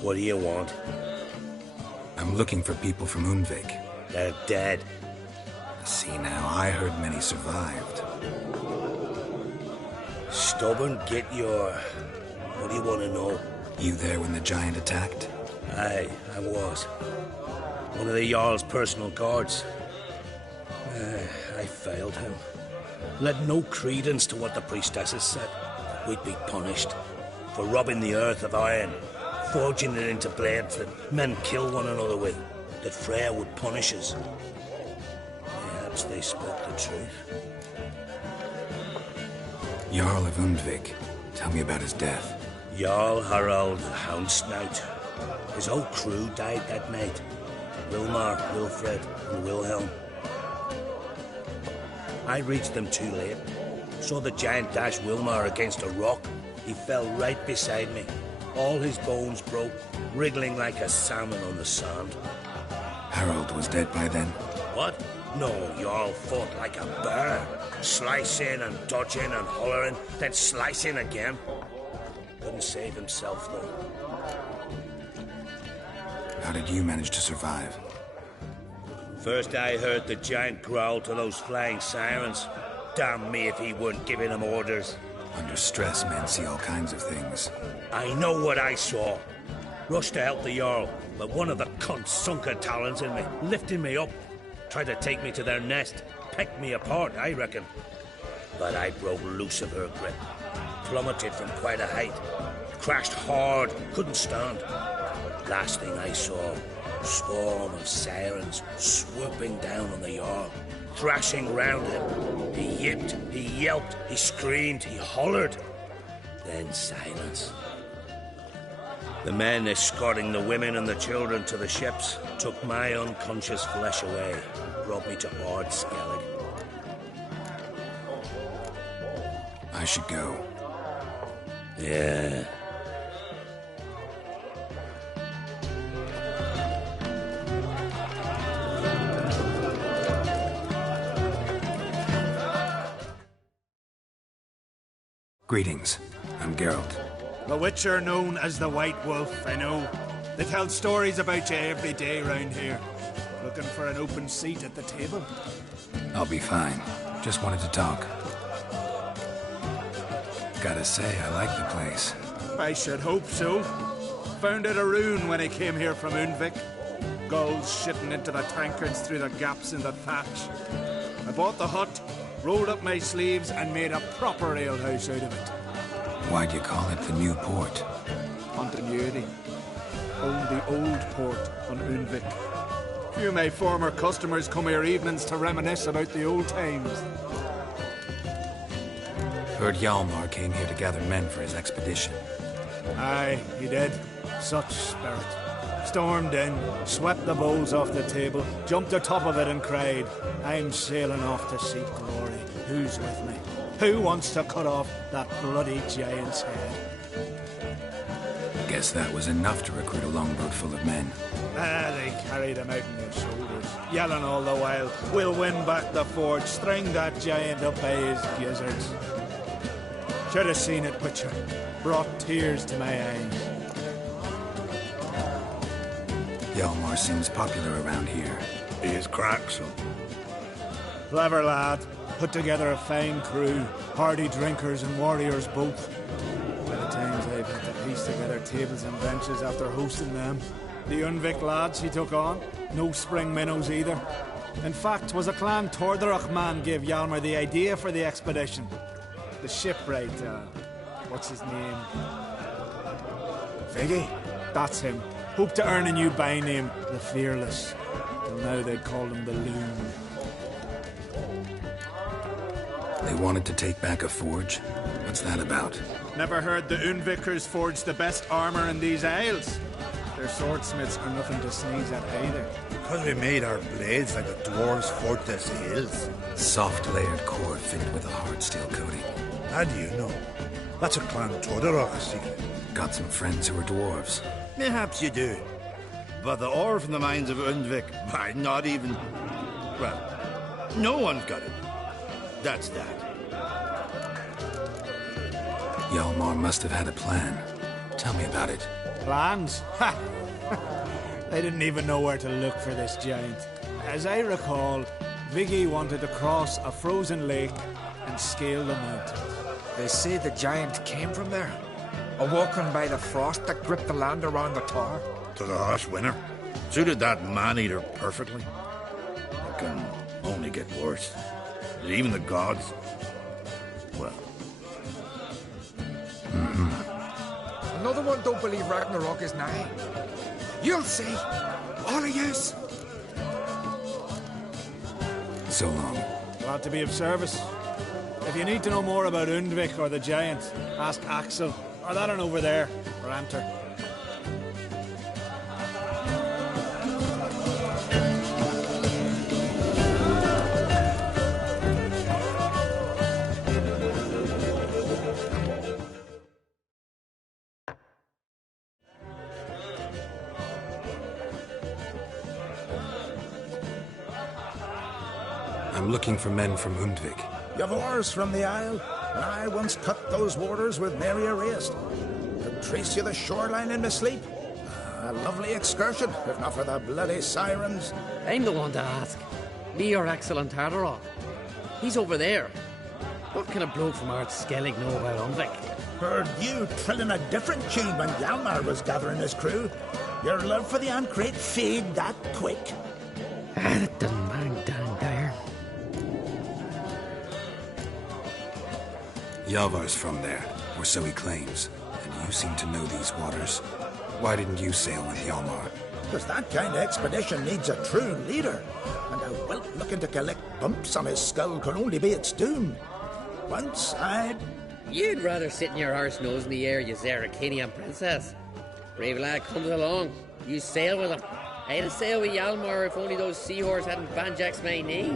What do you want? I'm looking for people from Undvik. They're dead. See now, I heard many survived. Stubborn, get your... What do you want to know? You there when the giant attacked? Aye, I was. One of the Jarl's personal guards. I failed him. Led no credence to what the priestesses said. We'd be punished for robbing the earth of iron, forging it into blades that men kill one another with, that Freya would punish us. Perhaps they spoke the truth. Jarl of Undvik. Tell me about his death. Jarl Harald the Houndsnout. His whole crew died that night. Wilmar, Wilfred, and Wilhelm. I reached them too late. Saw the giant dash Wilmar against a rock. He fell right beside me. All his bones broke, wriggling like a salmon on the sand. Harold was dead by then? What? No, Jarl fought like a bear. Slicing and dodging and hollering, then slicing again. Couldn't save himself, though. How did you manage to survive? First I heard the giant growl to those flying sirens. Damn me if he weren't giving them orders. Under stress, men see all kinds of things. I know what I saw. Rushed to help the Jarl, but one of the cunts sunk her talons in me, lifting me up. Tried to take me to their nest. Pecked me apart, I reckon. But I broke loose of her grip. Plummeted from quite a height. Crashed hard, couldn't stand. Last thing I saw, swarm of sirens swooping down on the Jarl, thrashing round him. He yipped, he yelped, he screamed, he hollered. Then silence. The men escorting the women and the children to the ships took my unconscious flesh away, brought me to Ard Skellig. I should go. Yeah. Greetings. I'm Geralt. The Witcher known as the White Wolf, I know. They tell stories about you every day round here. Looking for an open seat at the table? I'll be fine. Just wanted to talk. Gotta say, I like the place. I should hope so. Found it a ruin when I came here from Undvik. Gulls shitting into the tankards through the gaps in the thatch. I bought the hut, rolled up my sleeves, and made a proper alehouse out of it. Why'd you call it the New Port? Continuity. Owned the old port on Undvik. Few of my former customers come here evenings to reminisce about the old times. Heard Hjalmar came here to gather men for his expedition. Aye, he did. Such spirit. Stormed in, swept the bowls off the table, jumped atop of it and cried, "I'm sailing off to seek glory. Who's with me? Who wants to cut off that bloody giant's head?" Guess that was enough to recruit a longboat full of men. They carried him out on their shoulders, yelling all the while, "We'll win back the forge, string that giant up by his gizzards." Should have seen it, Witcher. Brought tears to my eyes. Hjalmar seems popular around here. He is crack, son. Clever lad. Put together a fine crew. Hardy drinkers and warriors both. By the times I've had to piece together tables and benches after hosting them. The Undvik lads he took on. No spring minnows either. In fact, was a clan Tordarach man gave Hjalmar the idea for the expedition. The shipwright, what's his name? Viggy? That's him. Hoped to earn a new by name, the Fearless. Till now they'd call him the Loon. They wanted to take back a forge? What's that about? Never heard the Undvikers forged the best armor in these isles? Their swordsmiths are nothing to sneeze at either. Because we made our blades like the dwarves forged their hills. Soft layered core fitted with a hard steel coating. How do you know? That's a clan Tordarach secret. Got some friends who are dwarves. Perhaps you do. But the ore from the mines of Undvik, why, not even... Well, no one's got it. That's that. Hjalmar must have had a plan. Tell me about it. Plans? Ha! They didn't even know where to look for this giant. As I recall, Viggy wanted to cross a frozen lake and scale the mountains. They say the giant came from there, awoken by the frost that gripped the land around the tower. To the harsh winter. Suited that man-eater perfectly. It can only get worse. Even the gods... well... Another one don't believe Ragnarok is nigh. You'll see. All of yous. So long. Glad to be of service. If you need to know more about Undvik or the giant, ask Axel, or that one over there, or Anter. I'm looking for men from Undvik. You've oars from the Isle, and I once cut those waters with nary a race. Could trace you the shoreline in my sleep. A lovely excursion, if not for the bloody sirens. I'm the one to ask. Me or Axel and Tardarov? He's over there. What can a bloke from Art Skellig know about Undvik? Heard you trilling a different tune when Hjalmar was gathering his crew. Your love for the Ancrate fade that quick. That doesn't matter down there. Yavar's from there, or so he claims. And you seem to know these waters. Why didn't you sail with Hjalmar? Because that kind of expedition needs a true leader. And a whelp looking to collect bumps on his skull can only be its doom. Once I'd... You'd rather sit in your arse nose in the air, you Zarakanian princess. Brave lad comes along. You sail with him. I'd have sailed with Hjalmar if only those seahorse hadn't banjaxed my knee.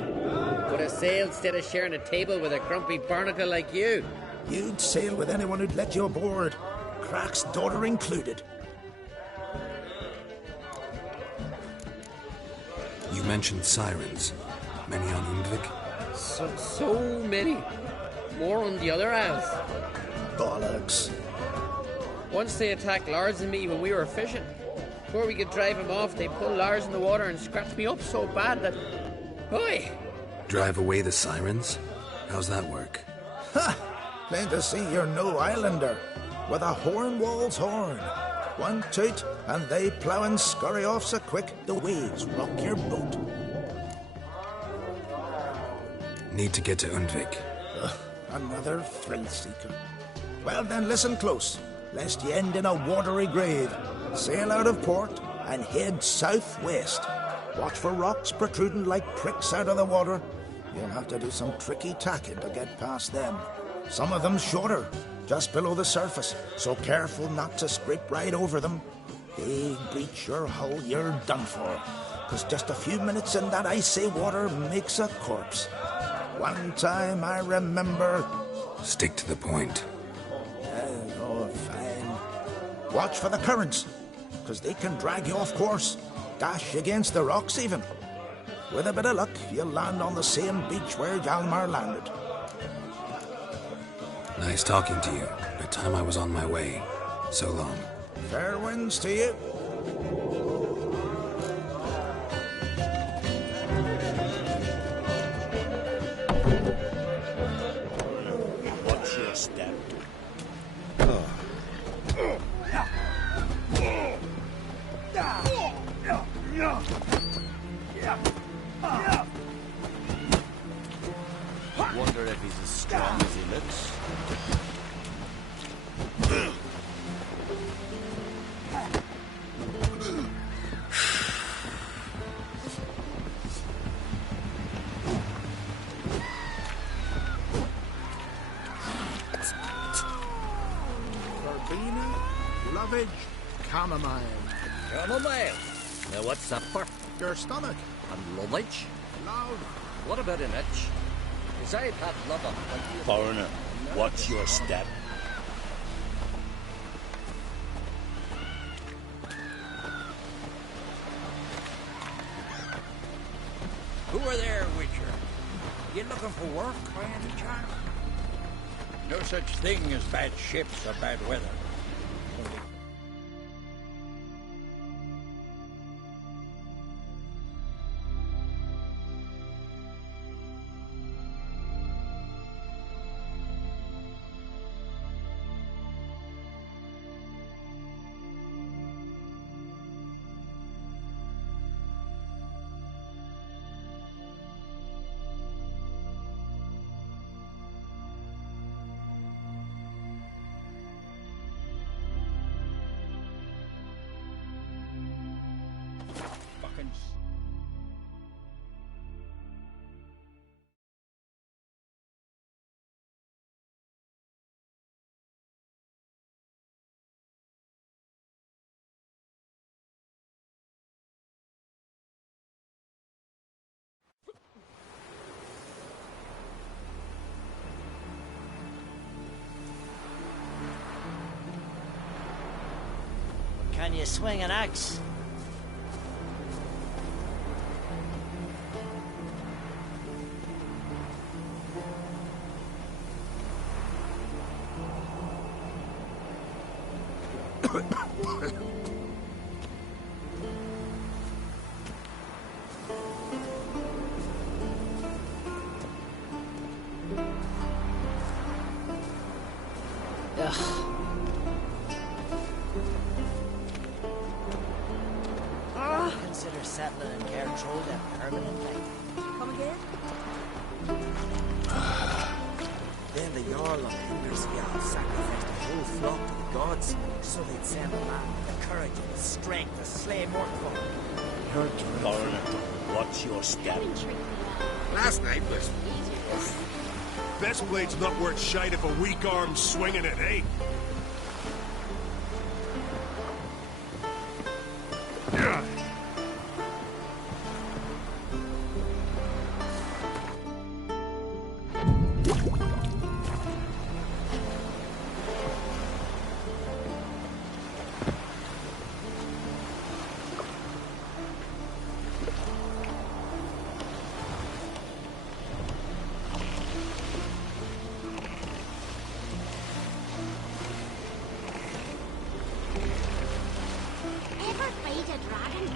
Would have sailed instead of sharing a table with a grumpy barnacle like you. You'd sail with anyone who'd let you aboard. Crack's daughter included. You mentioned sirens. Many on Undvik? So many. More on the other isles. Bollocks. Once they attacked Lars and me when we were fishing. Before we could drive him off, they pulled Lars in the water and scratched me up so bad that... Oi! Drive away the sirens? How's that work? Ha! Plain to see you're no islander. With a horn wall's horn. One toot, and they plough and scurry off so quick the waves rock your boat. Need to get to Undvik. Another thrill seeker. Well then, listen close, lest you end in a watery grave. Sail out of port and head southwest. Watch for rocks protruding like pricks out of the water. You'll have to do some tricky tacking to get past them. Some of them shorter, just below the surface, so careful not to scrape right over them. They breach your hull, you're done for. 'Cause just a few minutes in that icy water makes a corpse. One time I remember... Stick to the point. Oh, fine. Watch for the currents, 'cause they can drag you off course. Dash against the rocks even. With a bit of luck, you'll land on the same beach where Hjalmar landed. Nice talking to you. By the time I was on my way. So long. Fair winds to you. Watch your step. Wonder if he's as strong as he looks. Verbena, lovage, chamomile. Chamomile. Now what's that for? Your stomach, And lovage? loud. What about an itch? 'Cause I've had lover. Foreigner, watch your step. Who are there, Witcher? You looking for work by any chance? No such thing as bad ships or bad weather. Hawkins. Can you swing an axe? Consider settling in Gertrude permanently. Come again? Then the Jarl of Ingersfjall sacrificed a whole flock to the gods, so they'd send a man with the courage and the strength to slay Mortfall. You're dreadful. Coroner, what's your scab? Last night was... Best blade's not worth shite if a weak arm's swinging it, eh? Ever fight a dragon?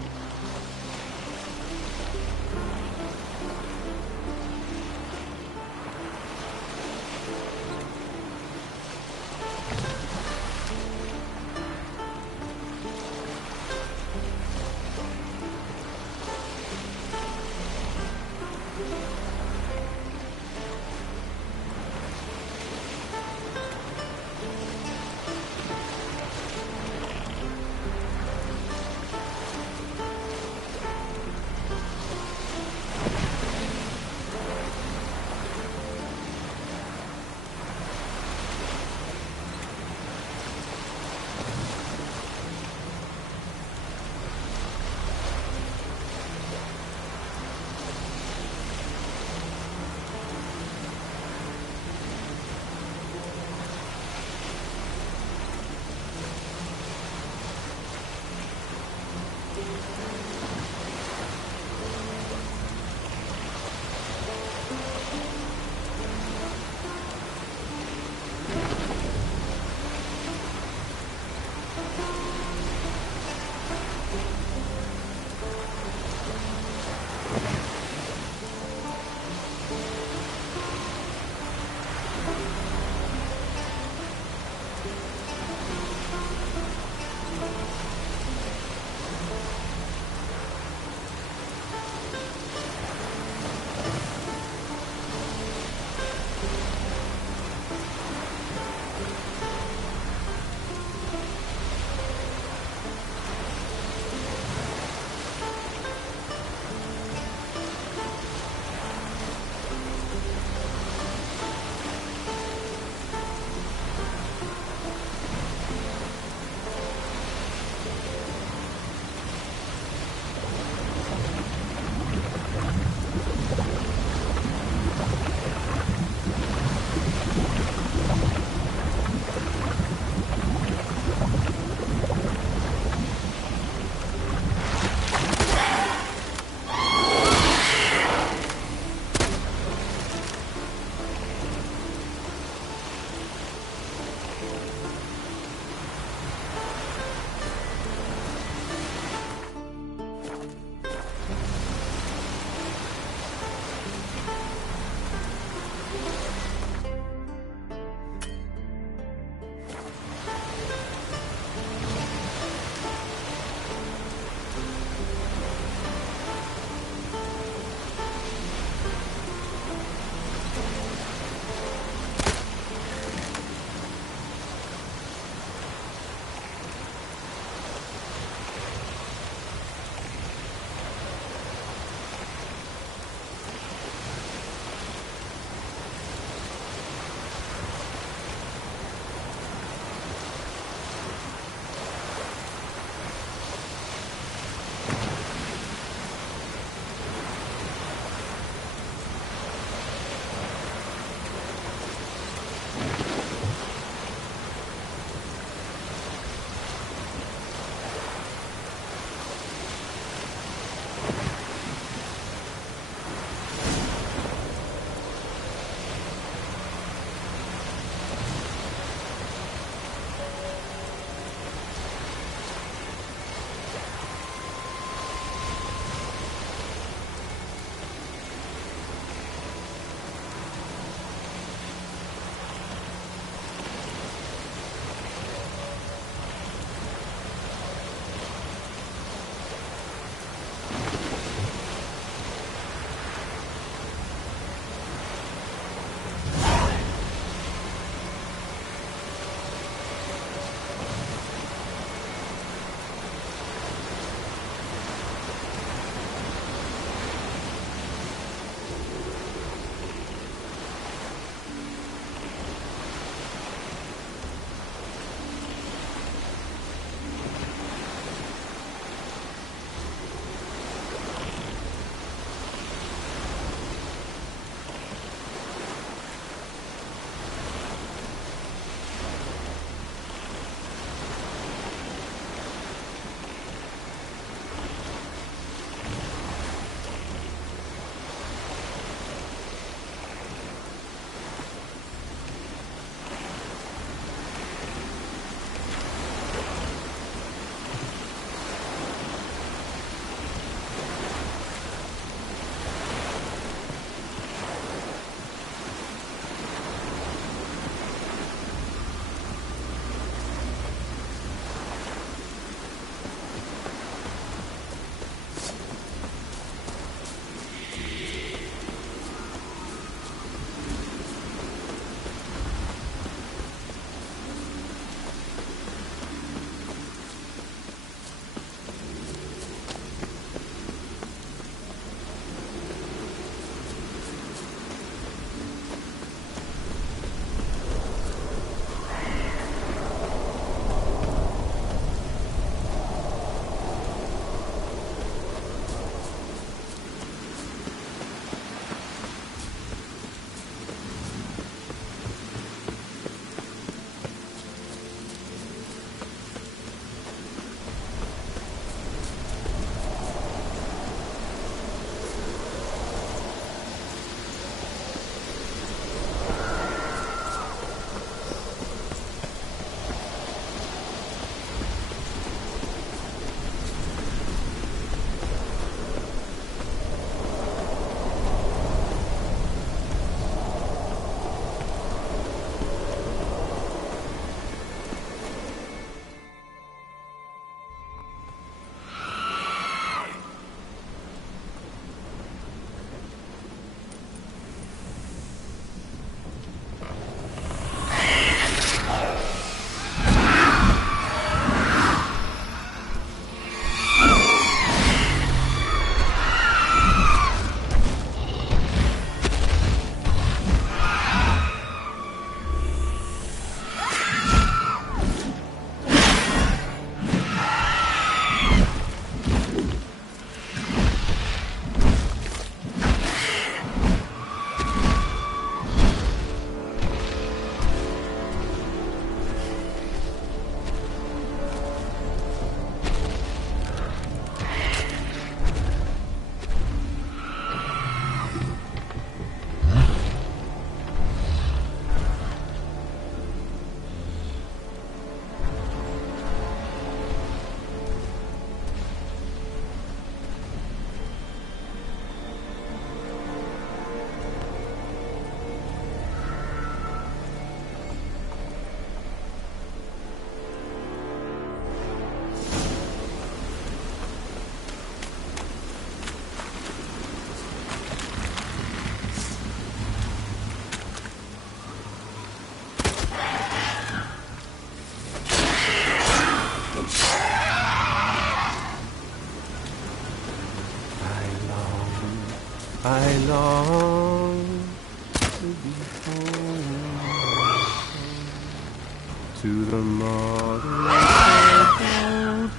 to the modern world,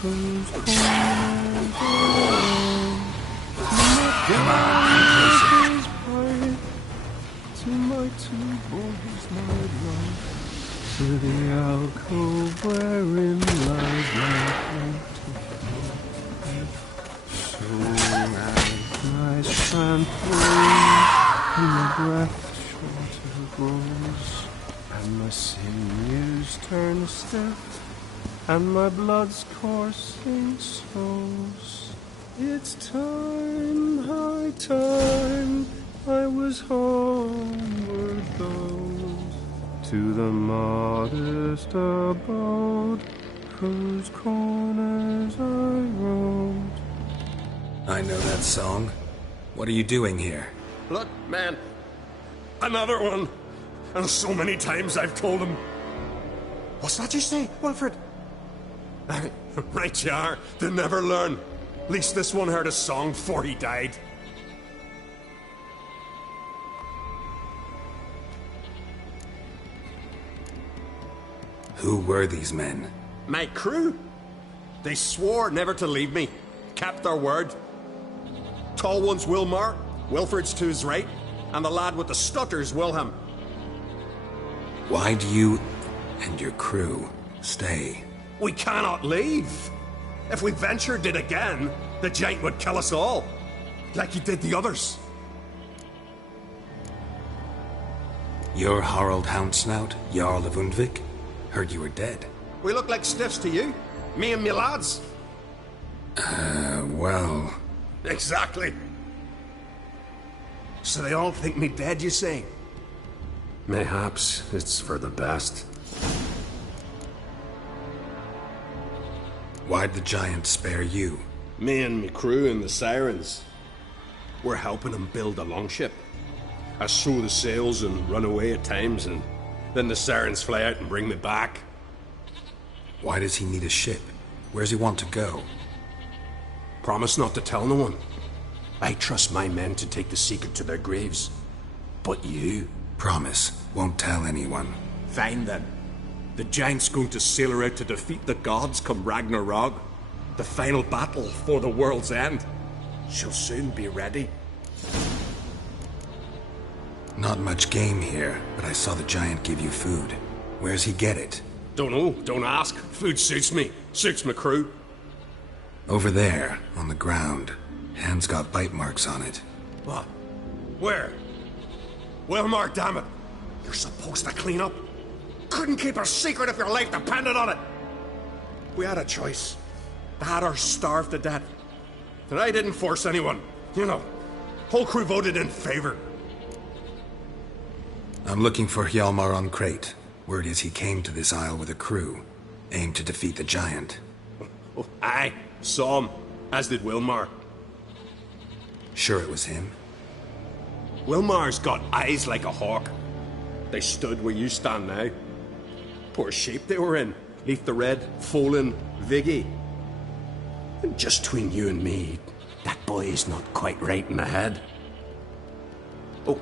whose corners are to my two boys night light, to the alcove wherein lies my plenty. Soon as night transforms, and my breath shorter grows, and my sinews turn stiff, and my blood's coursing slows. It's time, high time, I was homeward bound, to the modest abode, whose corners I roamed. I know that song. What are you doing here? Look, man. Another one. And so many times I've told him. What's that you say, Wilfred? Right you are. They never learn. At least this one heard a song before he died. Who were these men? My crew. They swore never to leave me. Kept their word. Tall one's Wilmar, Wilfred's to his right, and the lad with the stutter's Wilhelm. Why do you and your crew stay? We cannot leave. If we ventured it again, the giant would kill us all, like he did the others. You're Harald Houndsnout, Jarl of Undvik? Heard you were dead. We look like stiffs to you, me and me lads. Well... Exactly. So they all think me dead, you say? Mayhaps it's for the best. Why'd the giant spare you? Me and me crew and the sirens. We're helping him build a longship. I sew the sails and run away at times, and then the sirens fly out and bring me back. Why does he need a ship? Where's he want to go? Promise not to tell no one. I trust my men to take the secret to their graves. But you? Promise. Won't tell anyone. Fine then. The giant's going to sail her out to defeat the gods come Ragnarok. The final battle for the world's end. She'll soon be ready. Not much game here, but I saw the giant give you food. Where's he get it? Don't know, don't ask. Food suits me. Suits my crew. Over there, on the ground. Hand's got bite marks on it. What? Where? Wilmar, damn it. You're supposed to clean up. Couldn't keep a secret if your life depended on it. We had a choice. That or starve to death. And I didn't force anyone. You know, whole crew voted in favor. I'm looking for Hjalmar on Crate. Word is he came to this isle with a crew. Aimed to defeat the giant. Oh, aye. Saw him. As did Wilmar. Sure it was him? Wilmar's got eyes like a hawk. They stood where you stand now. Poor shape they were in. Leaf the Red, Folin, Viggy. And just between you and me, that boy is not quite right in the head. Oh,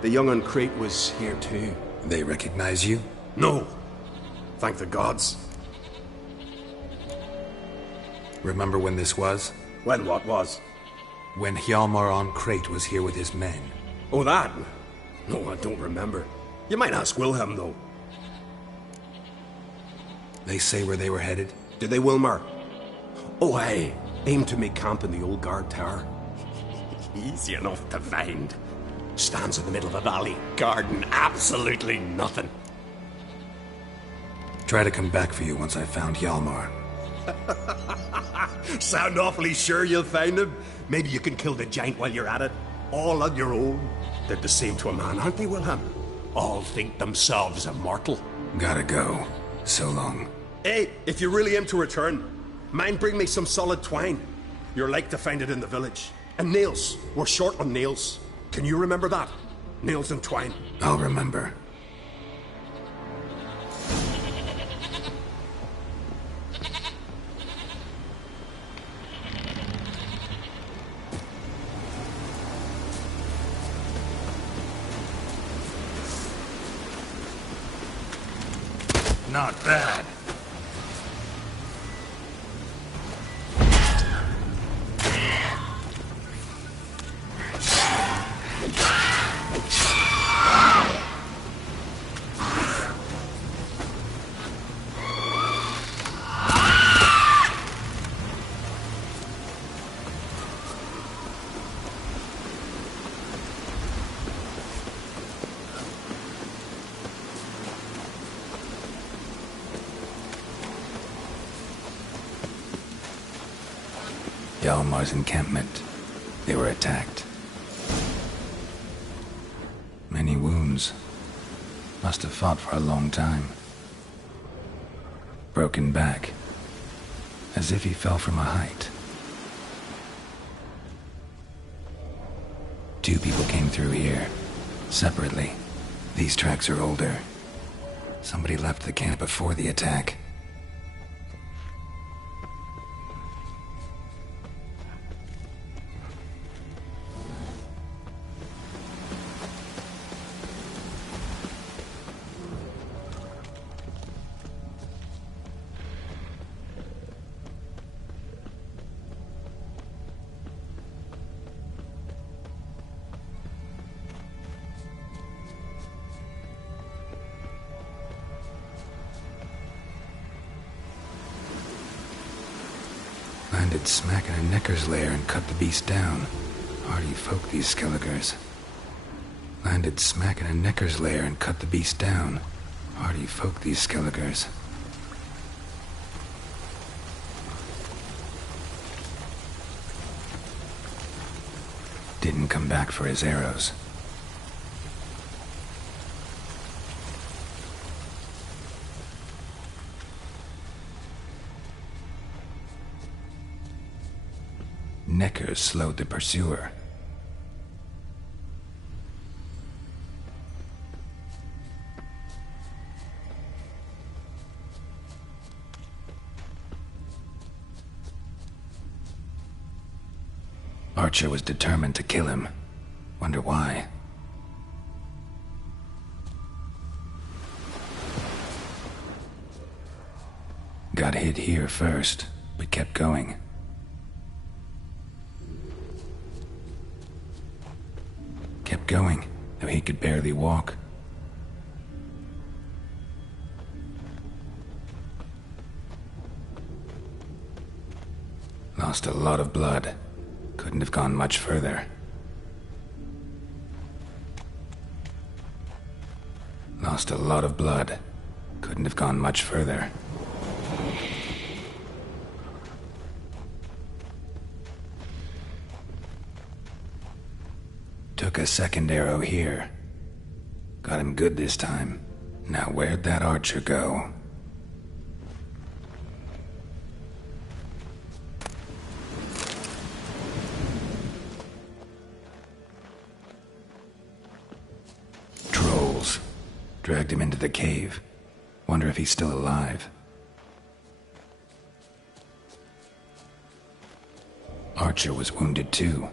the young on Crate was here too. They recognize you? No. Thank the gods. Remember when this was? When what was? When Hjalmar on Crate was here with his men. Oh, that? No, I don't remember. You might ask Wilhelm, though. They say where they were headed? Did they, Wilmar? Oh, aye. Aim to make camp in the old guard tower. Easy enough to find. Stands in the middle of a valley. Garden absolutely nothing. Try to come back for you once I've found Hjalmar. Sound awfully sure you'll find him? Maybe you can kill the giant while you're at it. All on your own. They're the same to a man, aren't they, Wilhelm? All think themselves immortal. Gotta go. So long. Hey, if you really aim to return, mind bring me some solid twine. You're like to find it in the village. And nails. We're short on nails. Can you remember that? Nails and twine. I'll remember. Not bad. Hjalmar's encampment. They were attacked. Many wounds. Must have fought for a long time. Broken back. As if he fell from a height. 2 people came through here. Separately. These tracks are older. Somebody left the camp before the attack. Landed smack in a necker's lair and cut the beast down. Hardy folk, these Skelligers. Landed smack in a necker's lair and cut the beast down. Hardy folk, these Skelligers. Didn't come back for his arrows. Neckers slowed the pursuer. Archer was determined to kill him. Wonder why. Got hit here first, but kept going. Kept going, though he could barely walk. Lost a lot of blood. Couldn't have gone much further. Lost a lot of blood. Couldn't have gone much further. Took a second arrow here. Got him good this time. Now where'd that archer go? Trolls. Dragged him into the cave. Wonder if he's still alive. Archer was wounded too.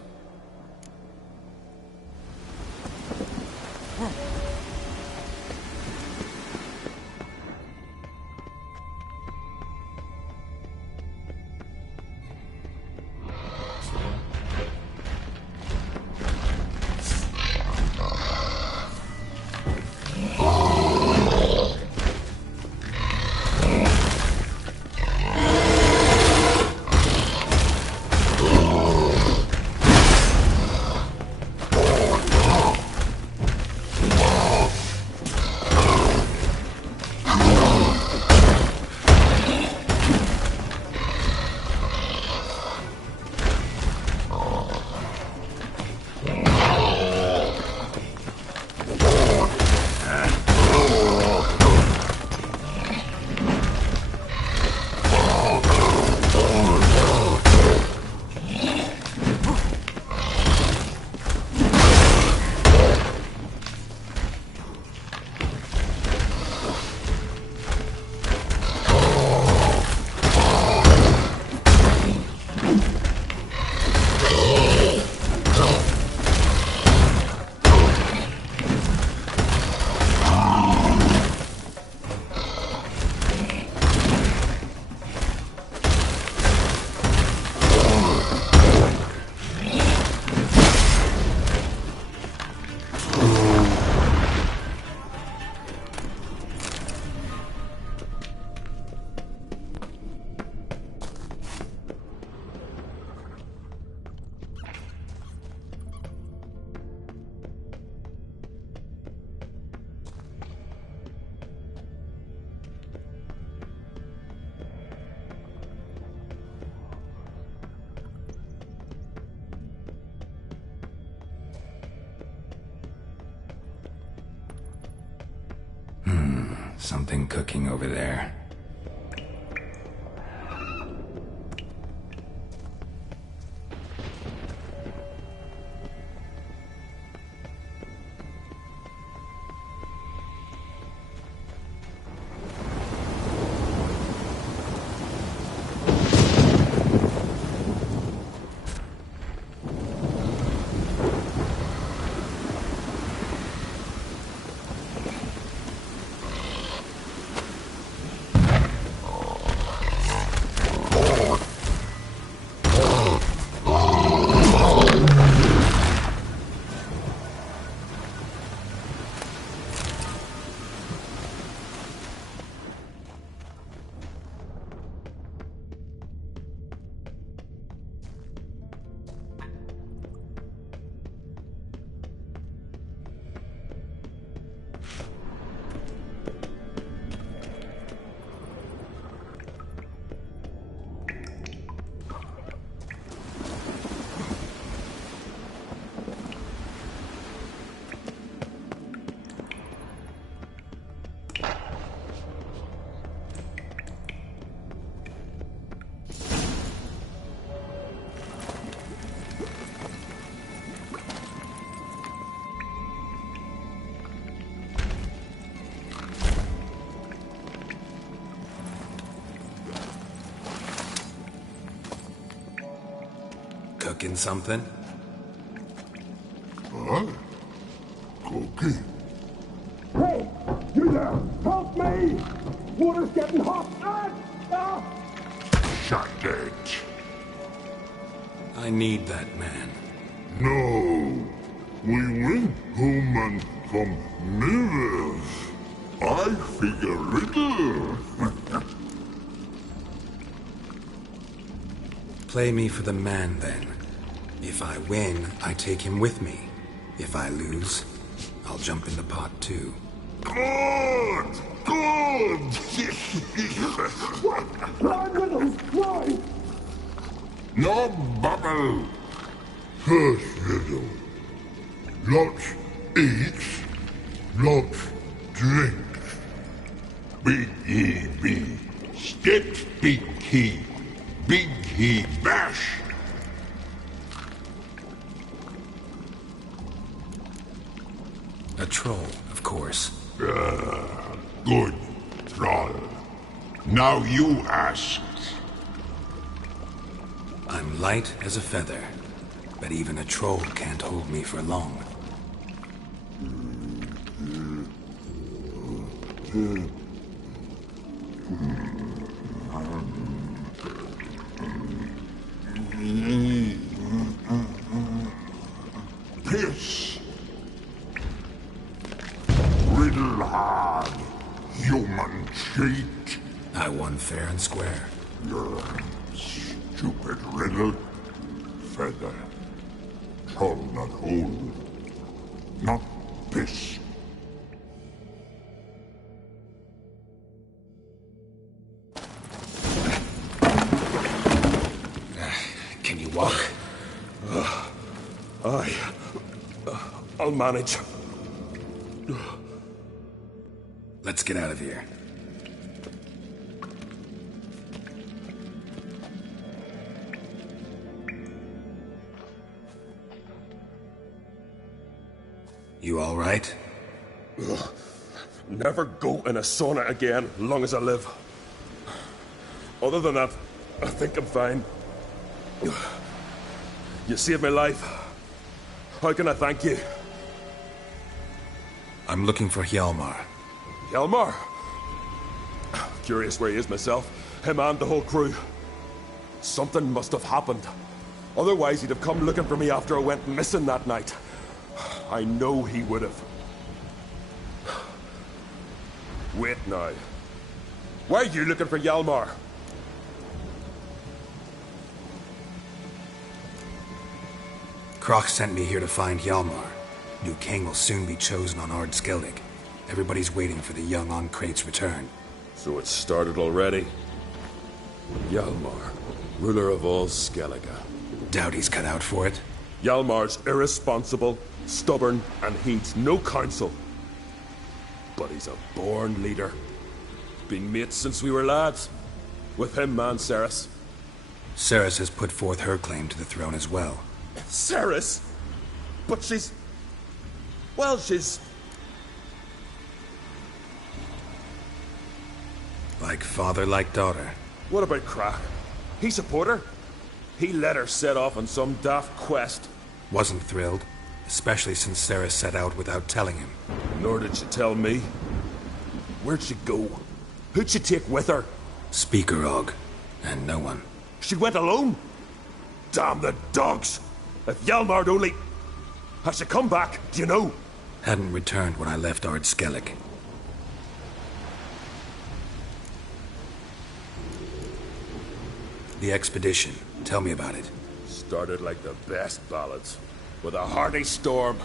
Something cooking over there. Cooking something? Huh? Cooking? Hey! You there! Help me! Water's getting hot! Shut it. I need that man. No. We went home and from mirrors. I figure riddle. Play me for the man, then. If I win, I take him with me. If I lose, I'll jump in the pot, too. Good! Good! What? Blind riddles! Why? No bubble! First riddle. Lots eats, lots drinks. Big he be, steps big he bash. A troll, of course. Good, troll. Now you ask. I'm light as a feather, but even a troll can't hold me for long. Piss. Riddle hard, human cheat. I won fair and square. Stupid riddle. Feather. Troll not hold. Not piss. Can you walk? I'll manage. Let's get out of here. You all right? Never go in a sauna again, long as I live. Other than that, I think I'm fine. You saved my life. How can I thank you? I'm looking for Hjalmar. Hjalmar? Curious where he is myself. Him and the whole crew. Something must have happened. Otherwise he'd have come looking for me after I went missing that night. I know he would have. Wait now. Why are you looking for Hjalmar? Croc sent me here to find Hjalmar. New king will soon be chosen on Ard Skellig. Everybody's waiting for the young Ancrate's return. So it's started already? Hjalmar, ruler of all Skellige. Doubt he's cut out for it. Hjalmar's irresponsible, stubborn, and heeds no counsel. But he's a born leader. Been mates since we were lads. With him, man, Ceres. Ceres has put forth her claim to the throne as well. Ceres? But she's... Well, she's... Like father, like daughter. What about Crack? He support her? He let her set off on some daft quest. Wasn't thrilled, especially since Ceres set out without telling him. Nor did she tell me. Where'd she go? Who'd she take with her? Speaker Og, and no one. She went alone? Damn the dogs! If Hjalmar'd only... Has she come back, do you know? Hadn't returned when I left Ard Skellig. The expedition. Tell me about it. Started like the best ballads. With a hearty storm.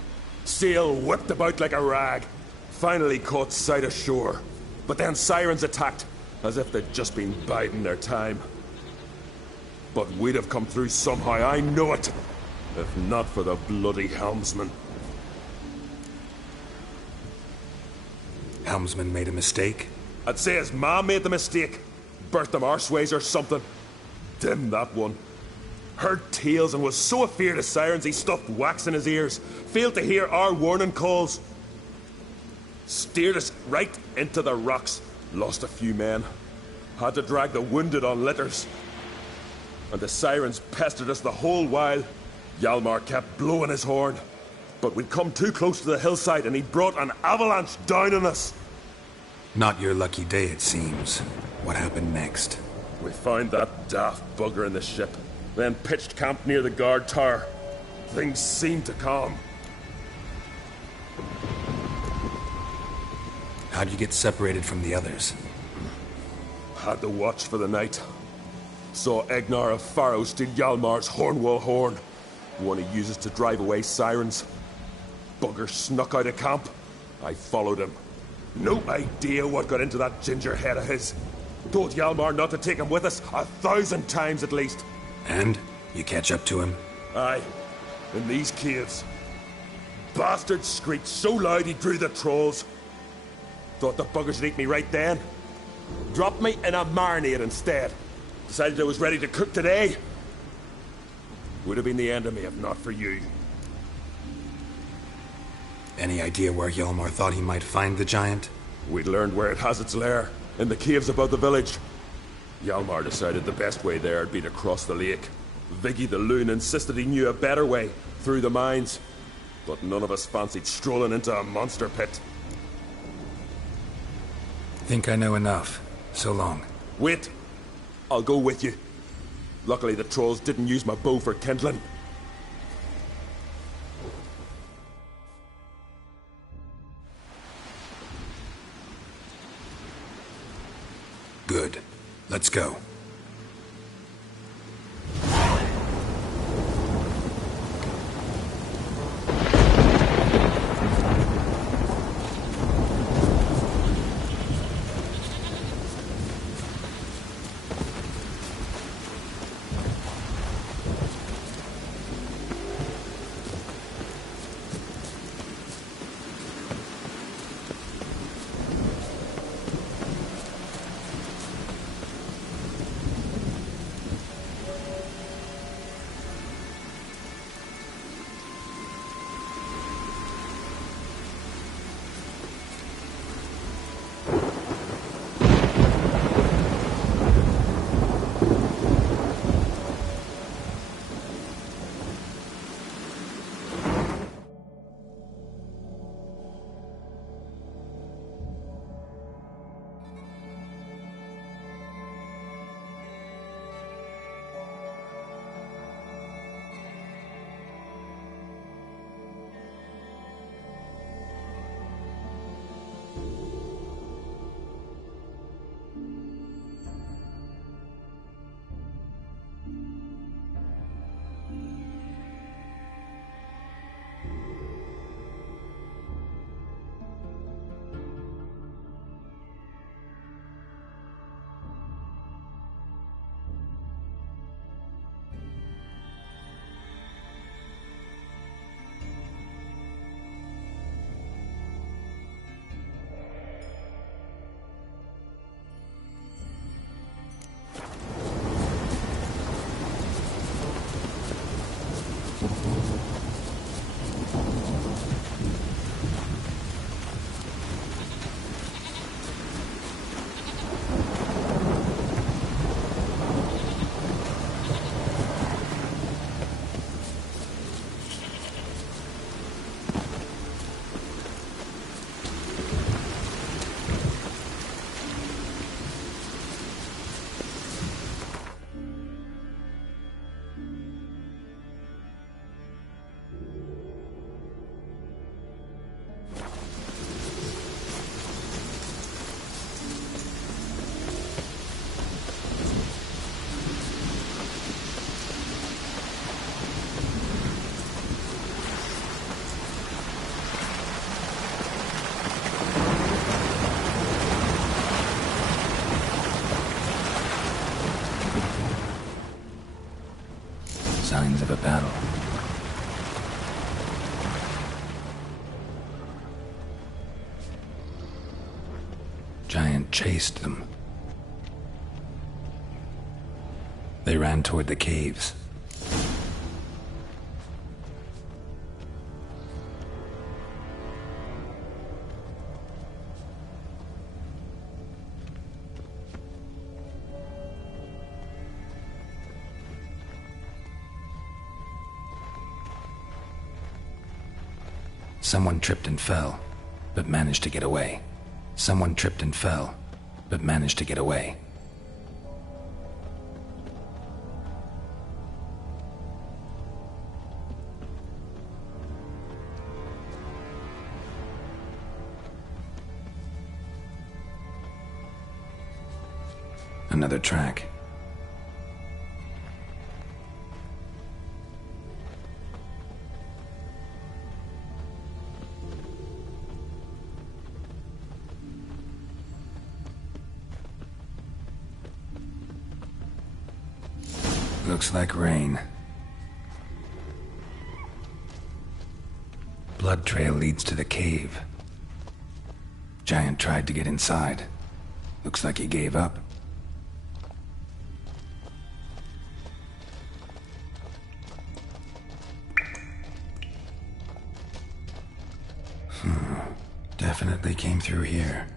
Sail whipped about like a rag. Finally caught sight of shore. But then sirens attacked, as if they'd just been biding their time. But we'd have come through somehow, I know it. If not for the bloody helmsman. Helmsman made a mistake? I'd say his ma made the mistake. Burnt them arseways or something. Dim, that one. Heard tales and was so afeard of sirens he stuffed wax in his ears. Failed to hear our warning calls. Steered us right into the rocks. Lost a few men. Had to drag the wounded on litters. And the sirens pestered us the whole while. Hjalmar kept blowing his horn. But we'd come too close to the hillside and he brought an avalanche down on us. Not your lucky day, it seems. What happened next? We found that daft bugger in the ship. Then pitched camp near the guard tower. Things seemed to calm. How'd you get separated from the others? Had to watch for the night. Saw Egnar of Pharaoh steal Hjalmar's Hornwall horn. One he uses to drive away sirens. Bugger snuck out of camp. I followed him. No idea what got into that ginger head of his. Told Hjalmar not to take him with us 1,000 times at least. And? You catch up to him? Aye. In these caves. Bastard screeched so loud he drew the trolls. Thought the buggers would eat me right then. Dropped me in a marinade instead. Decided I was ready to cook today. Would have been the end of me if not for you. Any idea where Hjalmar thought he might find the giant? We'd learned where it has its lair. In the caves above the village. Hjalmar decided the best way there would be to cross the lake. Viggy the loon insisted he knew a better way, through the mines. But none of us fancied strolling into a monster pit. Think I know enough. So long. Wait. I'll go with you. Luckily the trolls didn't use my bow for kindling. Good. Let's go. signs of a battle. Giant chased them. They ran toward the caves. Someone tripped and fell, but managed to get away. Someone tripped and fell, but managed to get away. Another track. Looks like rain. Blood trail leads to the cave. Giant tried to get inside. Looks like he gave up. Definitely came through here.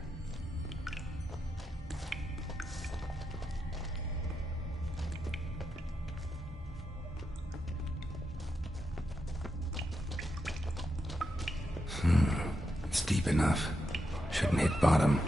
It's deep enough. Shouldn't hit bottom.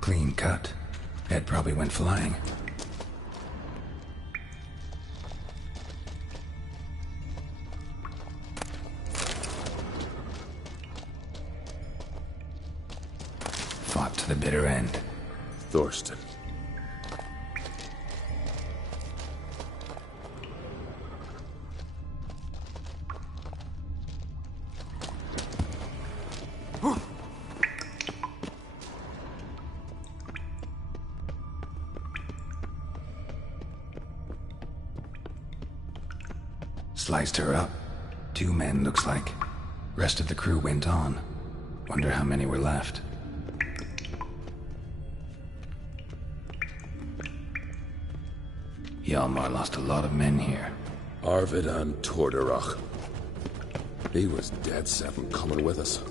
Clean cut. Head probably went flying. Fought to the bitter end. Thorsten. Sliced her up. 2 men, looks like. Rest of the crew went on. Wonder how many were left. Hjalmar lost a lot of men here. Arvid and Torderach. He was dead set on coming with us.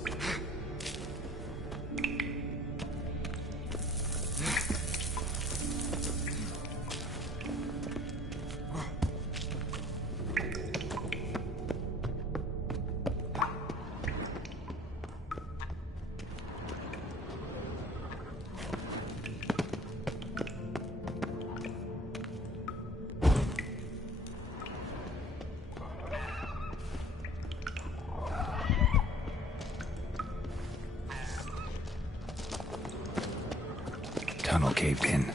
tunnel caved in.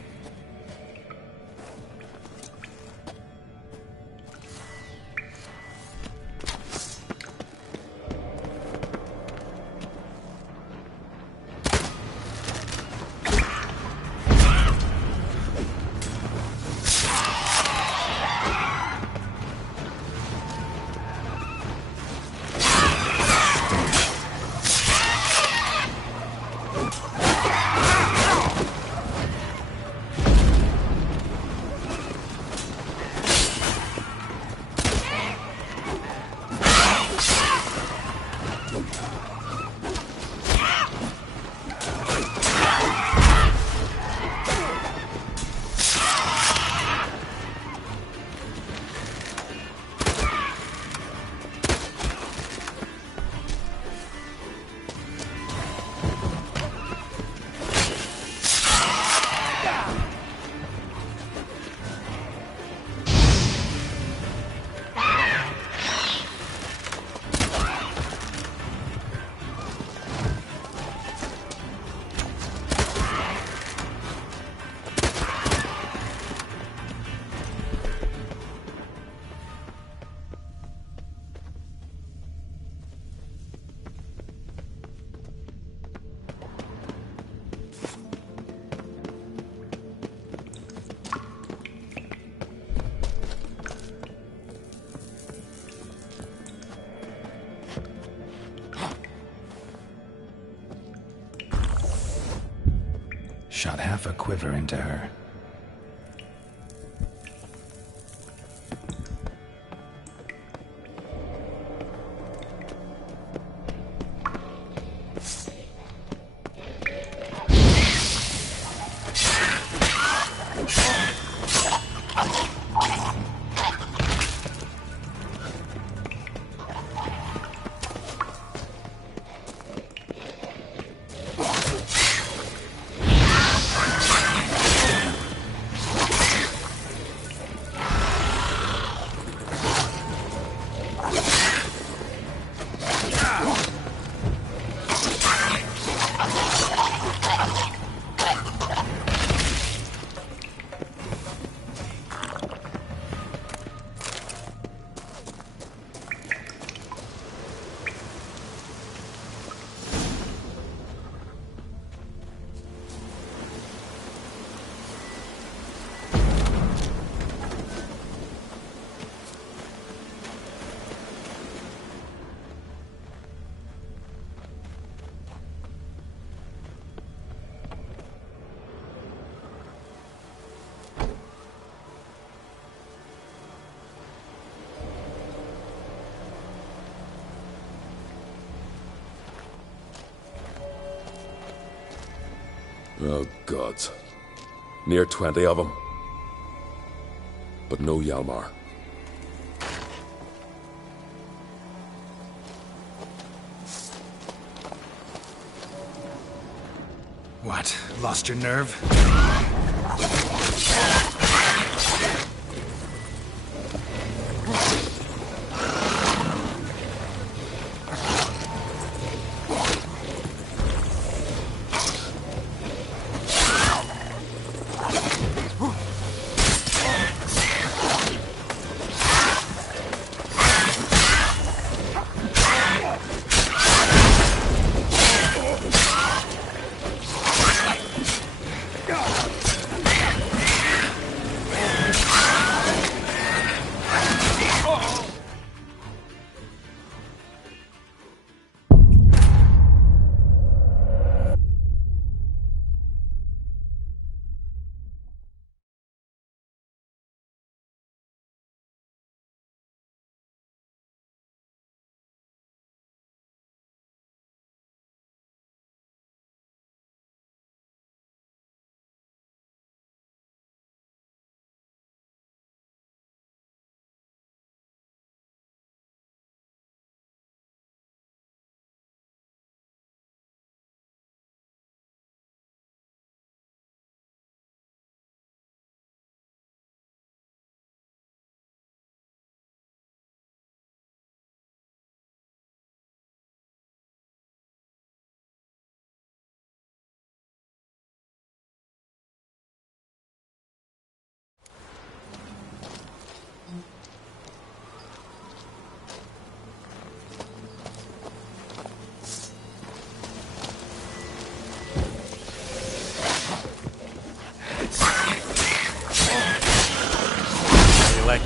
Shot half a quiver into her. Oh, gods. Near 20 of them. But no Hjalmar. What? Lost your nerve?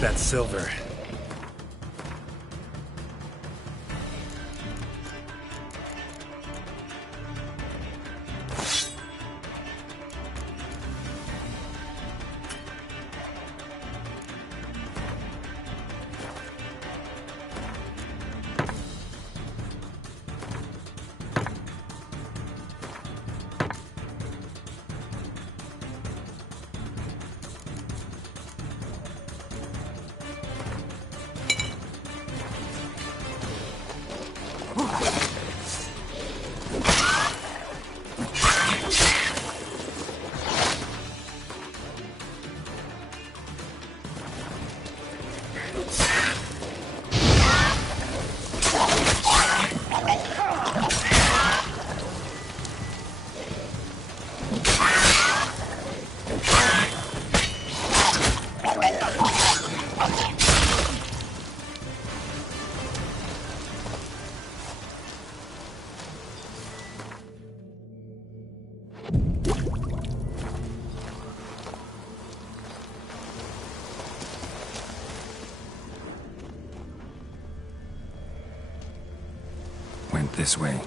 that silver. This way.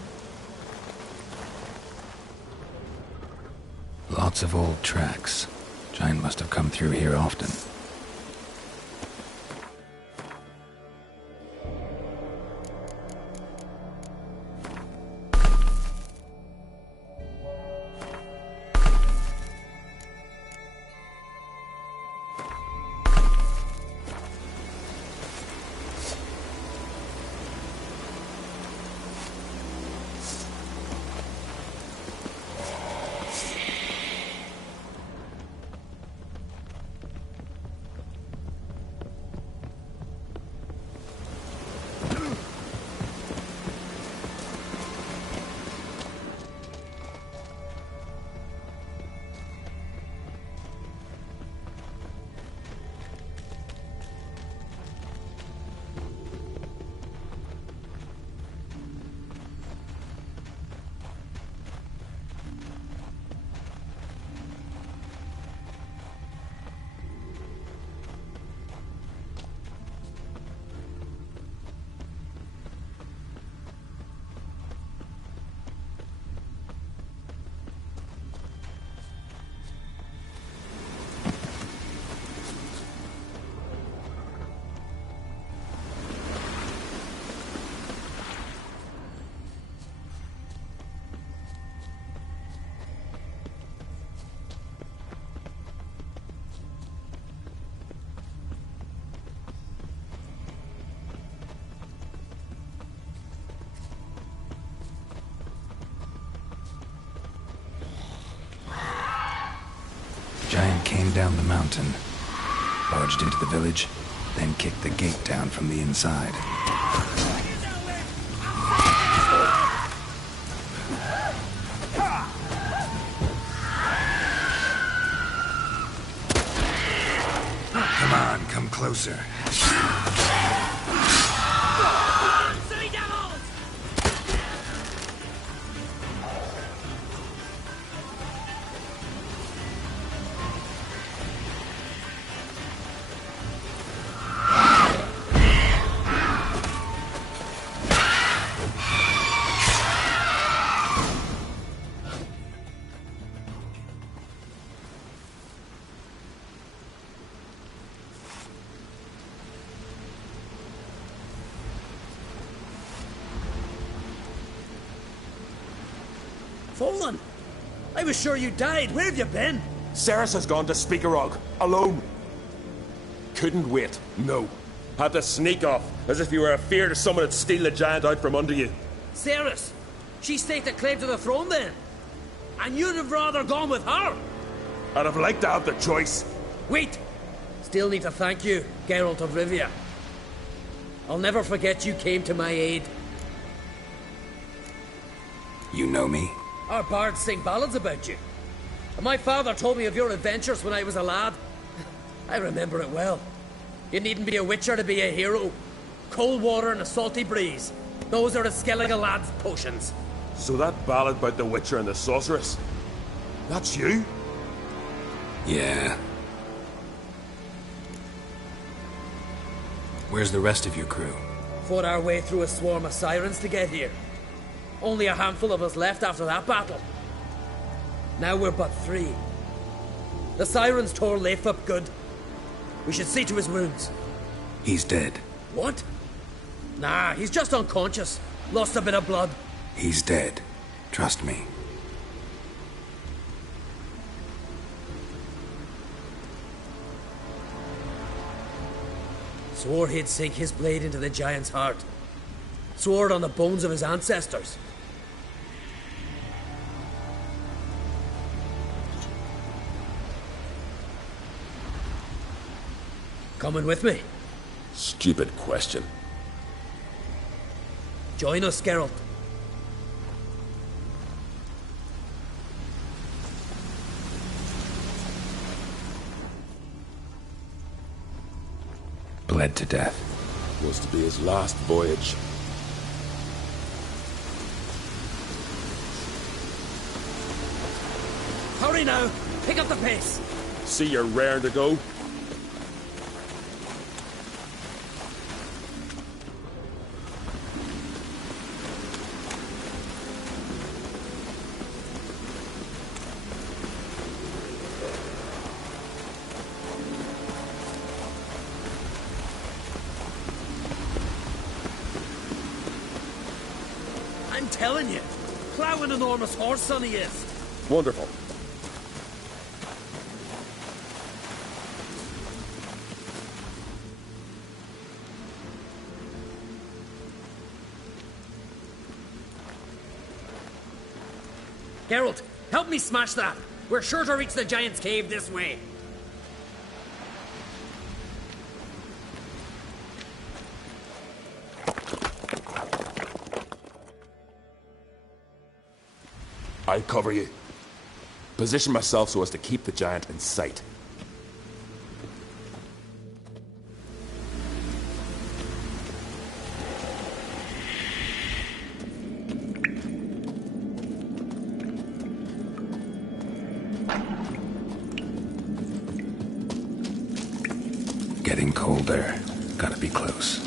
Lots of old tracks. Giant must have come through here often. Giant came down the mountain, barged into the village, then kicked the gate down from the inside. Come on, come closer. Fallen! I was sure you died. Where have you been? Ceres has gone to Speakerog, alone. Couldn't wait, no. Had to sneak off, as if you were afeard of someone would steal the giant out from under you. Ceres! She staked a claim to the throne then? And you'd have rather gone with her? I'd have liked to have the choice. Wait! Still need to thank you, Geralt of Rivia. I'll never forget you came to my aid. You know me? Our bards sing ballads about you. And my father told me of your adventures when I was a lad. I remember it well. You needn't be a witcher to be a hero. Cold water and a salty breeze. Those are a Skellige lad's potions. So that ballad about the witcher and the sorceress, that's you? Yeah. Where's the rest of your crew? Fought our way through a swarm of sirens to get here. Only a handful of us left after that battle. Now we're but 3. The sirens tore Leif up good. We should see to his wounds. He's dead. What? Nah, he's just unconscious. Lost a bit of blood. He's dead. Trust me. Swore he'd sink his blade into the giant's heart. Swore it on the bones of his ancestors. Coming with me? Stupid question. Join us, Geralt. Bled to death. Was to be his last voyage. Hurry now! Pick up the pace! See you're raring to go? I'm telling you, plough an enormous horse, son he is. Wonderful. Geralt, help me smash that. We're sure to reach the giant's cave this way. I'll cover you. Position myself so as to keep the giant in sight. Getting colder. Gotta be close.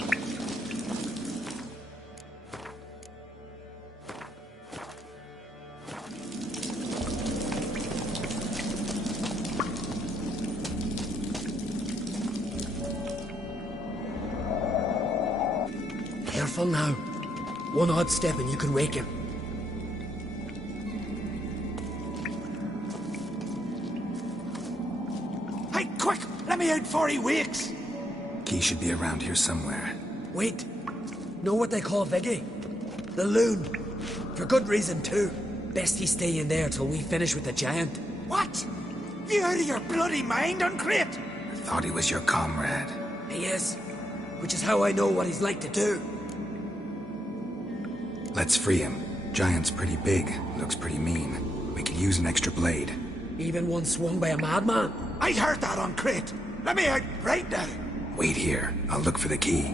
Careful now. One odd step and you can wake him. Hey, quick! Let me out before he wakes! Key should be around here somewhere. Wait. Know what they call Viggy? The loon. For good reason, too. Best he stay in there till we finish with the giant. What? You out of your bloody mind, Uncrate? I thought he was your comrade. He is. Which is how I know what he's like to do. Let's free him. Giant's pretty big. Looks pretty mean. We could use an extra blade. Even one swung by a madman. I heard that, Uncrate. Let me out right now. Wait here. I'll look for the key.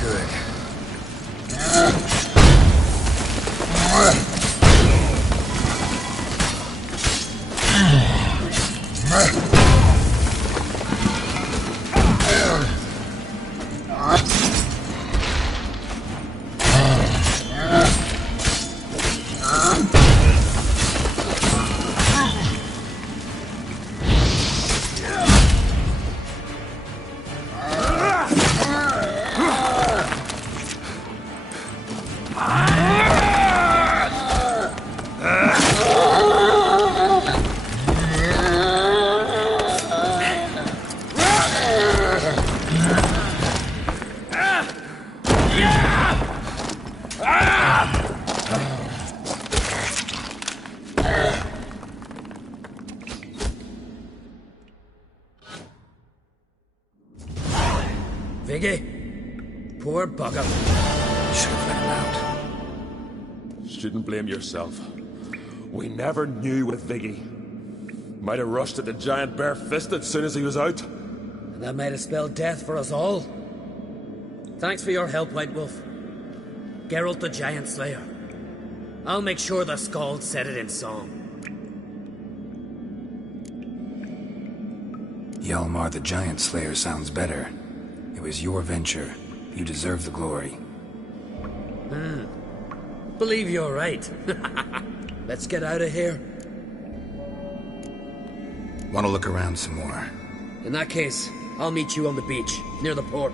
good. Viggy? Poor bugger. Should have let him out. Shouldn't blame yourself. We never knew with Viggy. Might have rushed at the giant bare-fisted as soon as he was out. And that might have spelled death for us all. Thanks for your help, White Wolf. Geralt the Giant Slayer. I'll make sure the Skald said it in song. Hjalmar the Giant Slayer sounds better. It was your venture. You deserve the glory. Believe you're right. Let's get out of here. Want to look around some more? In that case, I'll meet you on the beach, near the port.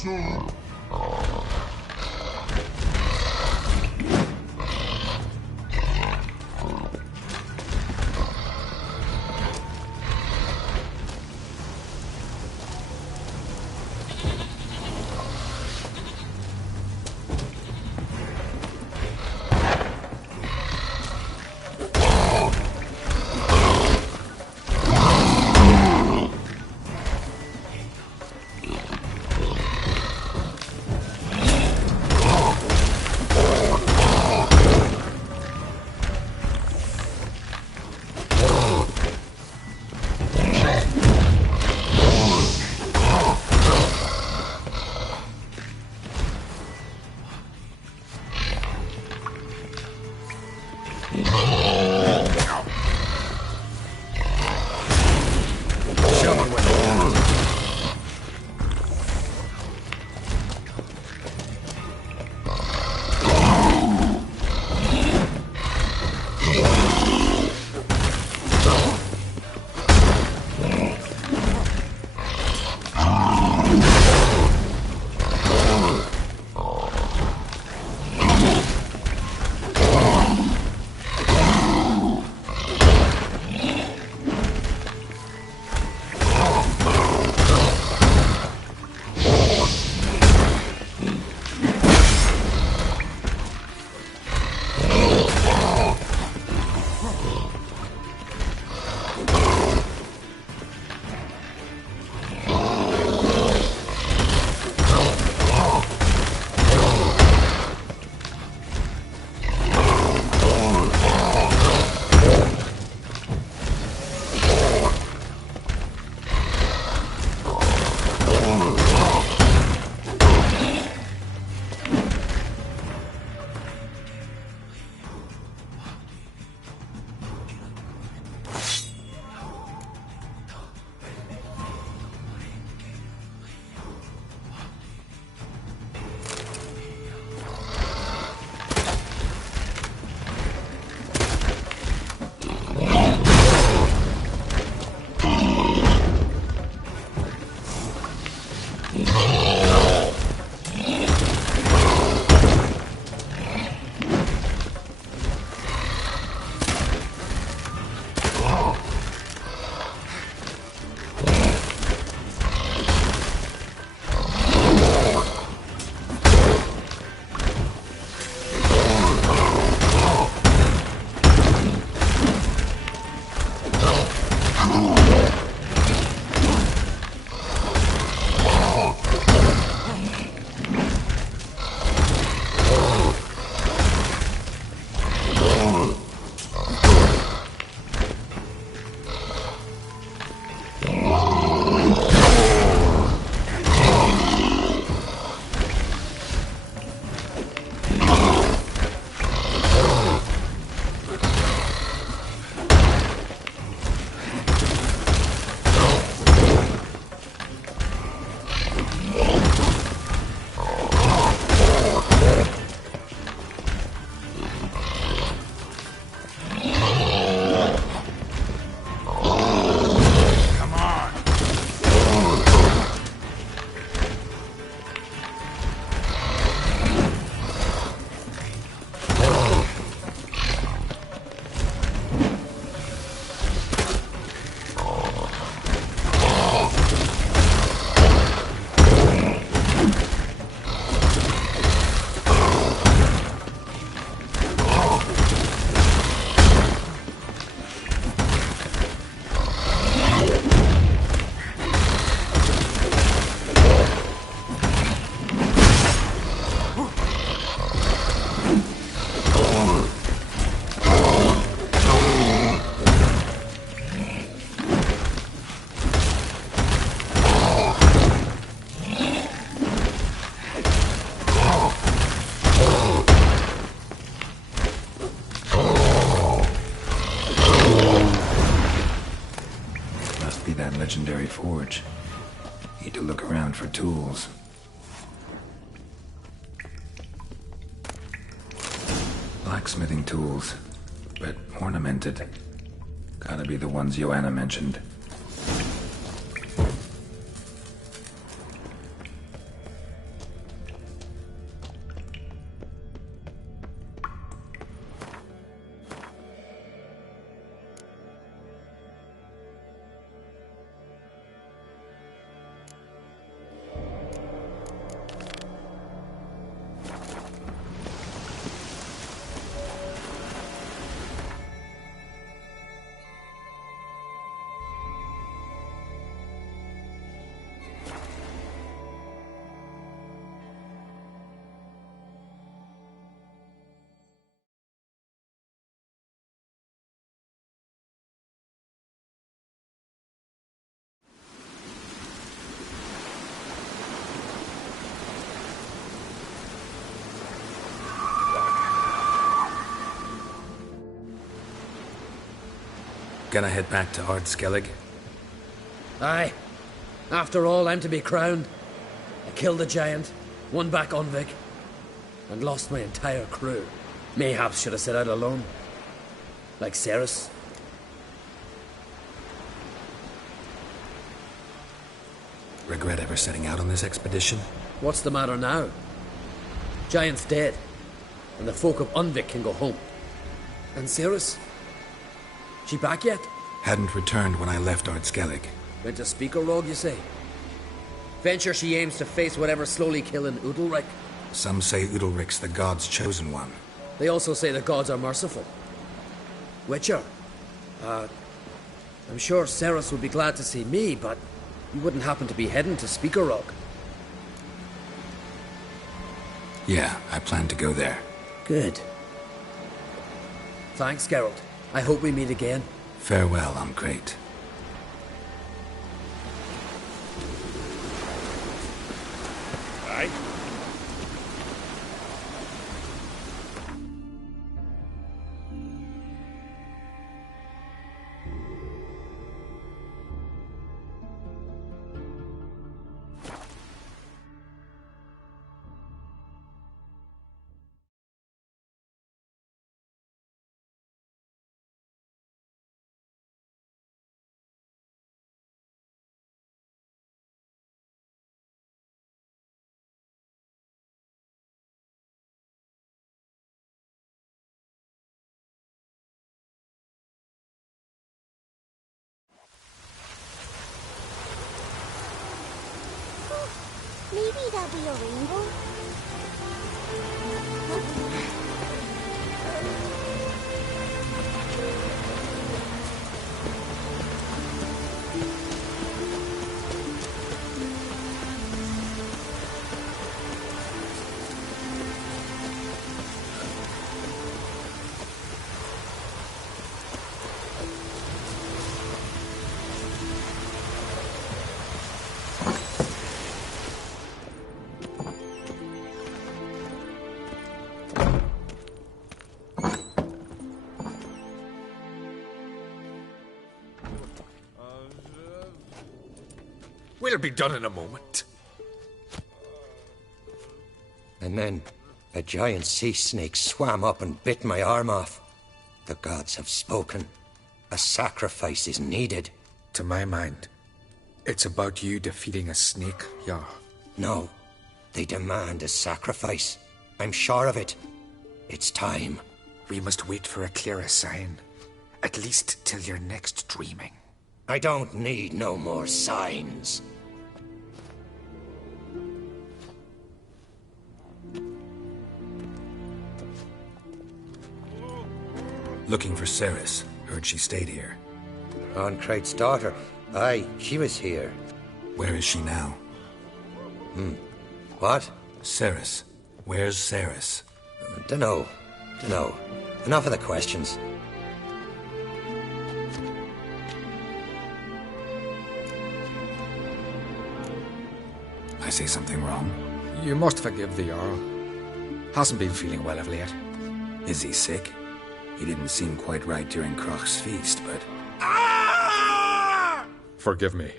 soon. legendary forge. Need to look around for tools. Blacksmithing tools, but ornamented. Gotta be the ones Joanna mentioned. Gonna head back to Ard-Skellig? Aye. After all, I'm to be crowned. I killed a giant, won back Undvik, and lost my entire crew. Mayhaps should have set out alone. Like Ceres. Regret ever setting out on this expedition? What's the matter now? Giant's dead, and the folk of Undvik can go home. And Ceres? She back yet? Hadn't returned when I left Ard-Skellig. Went to Speakerrog, you say? Venture she aims to face whatever slowly killing Undvik. Some say Udalric's the god's chosen one. They also say the gods are merciful. Witcher? I'm sure Ceres would be glad to see me, but you wouldn't happen to be heading to Speakerrog. Yeah, I plan to go there. Good. Thanks, Geralt. I hope we meet again. Farewell, I'm great. Aye. Maybe there'll be a rainbow. We'll be done in a moment. And then a giant sea snake swam up and bit my arm off. The gods have spoken. A sacrifice is needed. To my mind, it's about you defeating a snake, Jarl. No, they demand a sacrifice. I'm sure of it. It's time. We must wait for a clearer sign. At least till your next dreaming. I don't need no more signs. Looking for Ceres. Heard she stayed here. Oncrate's daughter. Aye, she was here. Where is she now? What? Ceres. Where's Ceres? Dunno. Enough of the questions. I say something wrong? You must forgive the Jarl. Hasn't been feeling well of late. Is he sick? He didn't seem quite right during Croc's feast, but... Forgive me.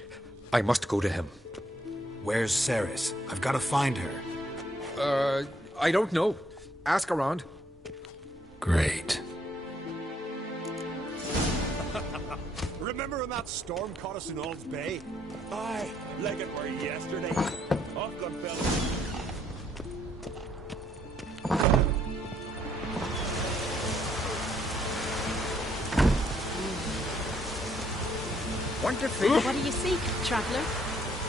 I must go to him. Where's Ceres? I've got to find her. I don't know. Ask around. Great. Remember when that storm caught us in Ald's Bay? Aye, like it were yesterday. Off gun fellas. Wonderful. What do you seek, traveller?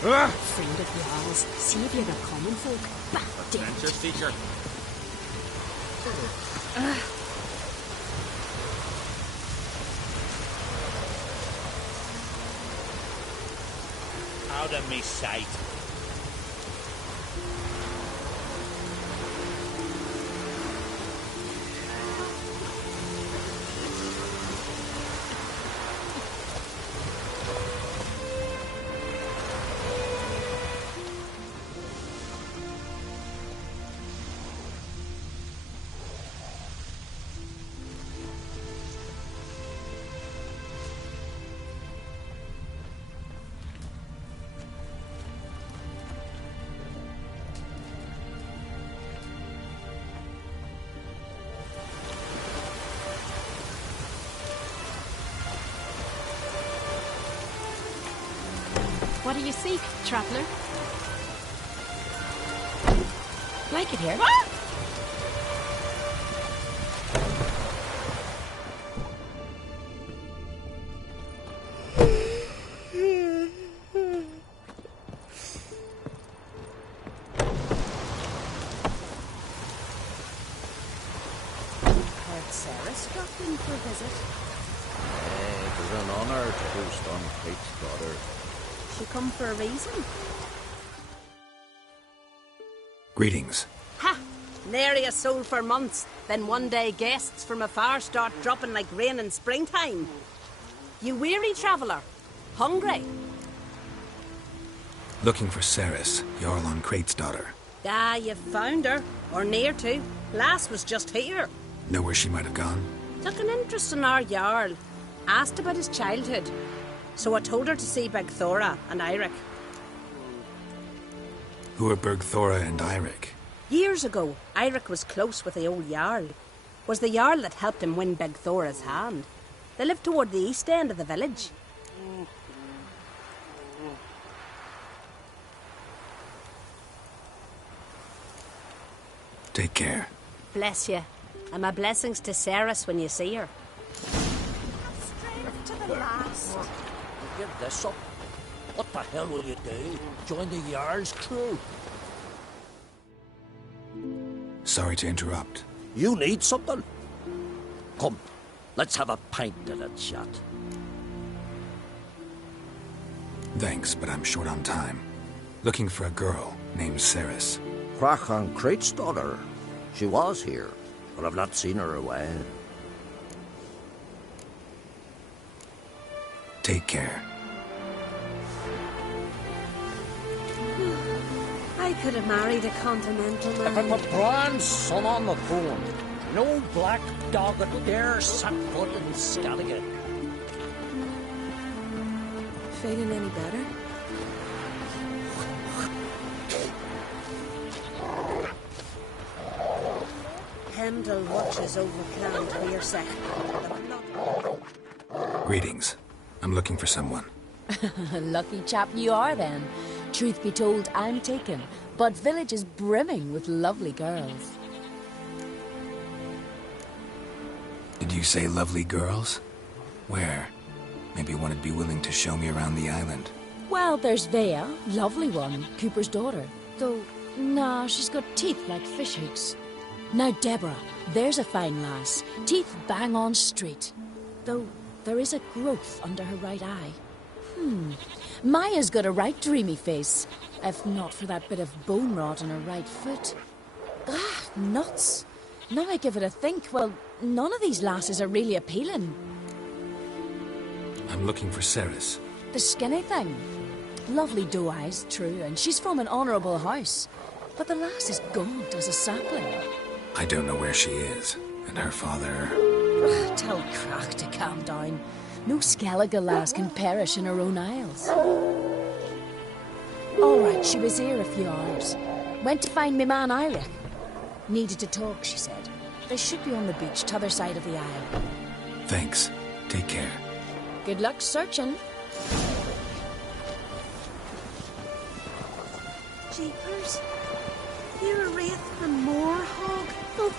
Friend of Jarl's, saviour of common folk. Bah, damn it. Adventure seeker. Out of me sight. What do you seek, traveller? Like it here. Ah! Sarah's dropped in for a visit. It is an honour to host Undvik's daughter. She come for a reason. Greetings. Ha! Nary a soul for months. Then one day guests from afar start dropping like rain in springtime. You weary traveller? Hungry? Looking for Ceres, Jarl on Crate's daughter. Ah, you've found her. Or near to. Lass was just here. Know where she might have gone? Took an interest in our Jarl. Asked about his childhood. So I told her to see Bergthora and Eirik. Who are Bergthora and Eirik? Years ago, Eirik was close with the old Jarl. Was the Jarl that helped him win Bergthora's hand. They lived toward the east end of the village. Take care. Bless you. And my blessings to Ceres when you see her. Straight to the last. Give this up. What the hell will you do? Join the Jarl's crew? Sorry to interrupt. You need something? Come, let's have a pint and a chat. Thanks, but I'm short on time. Looking for a girl named Ceres. Crachan Crate's daughter. She was here, but I've not seen her a while. Take care. I could have married a continental man. If I'm a Brian's son on the throne, no black dog would dare set foot in Skellige. Feeling any better? Hemdall watches over Clan Twirsek. Greetings. I'm looking for someone. Lucky chap you are, then. Truth be told, I'm taken, but village is brimming with lovely girls. Did you say lovely girls? Where? Maybe one would be willing to show me around the island. Well, there's Vea, lovely one, Cooper's daughter. Though, nah, she's got teeth like fish hooks. Now, Deborah, there's a fine lass. Teeth bang on straight. Though, there is a growth under her right eye. Maya's got a right dreamy face. If not for that bit of bone rot on her right foot. Ah, nuts. Now I give it a think, well, none of these lasses are really appealing. I'm looking for Ceres. The skinny thing. Lovely doe eyes, true, and she's from an honourable house. But the lass is gaunt as a sapling. I don't know where she is, and her father... Tell Crack to calm down. No Skellige lass can perish in her own isles. All right, she was here a few hours. Went to find me man Eirik. Needed to talk, she said. They should be on the beach, t'other side of the isle. Thanks. Take care. Good luck searching. Jeepers. You're a wraith and more hog. Oh.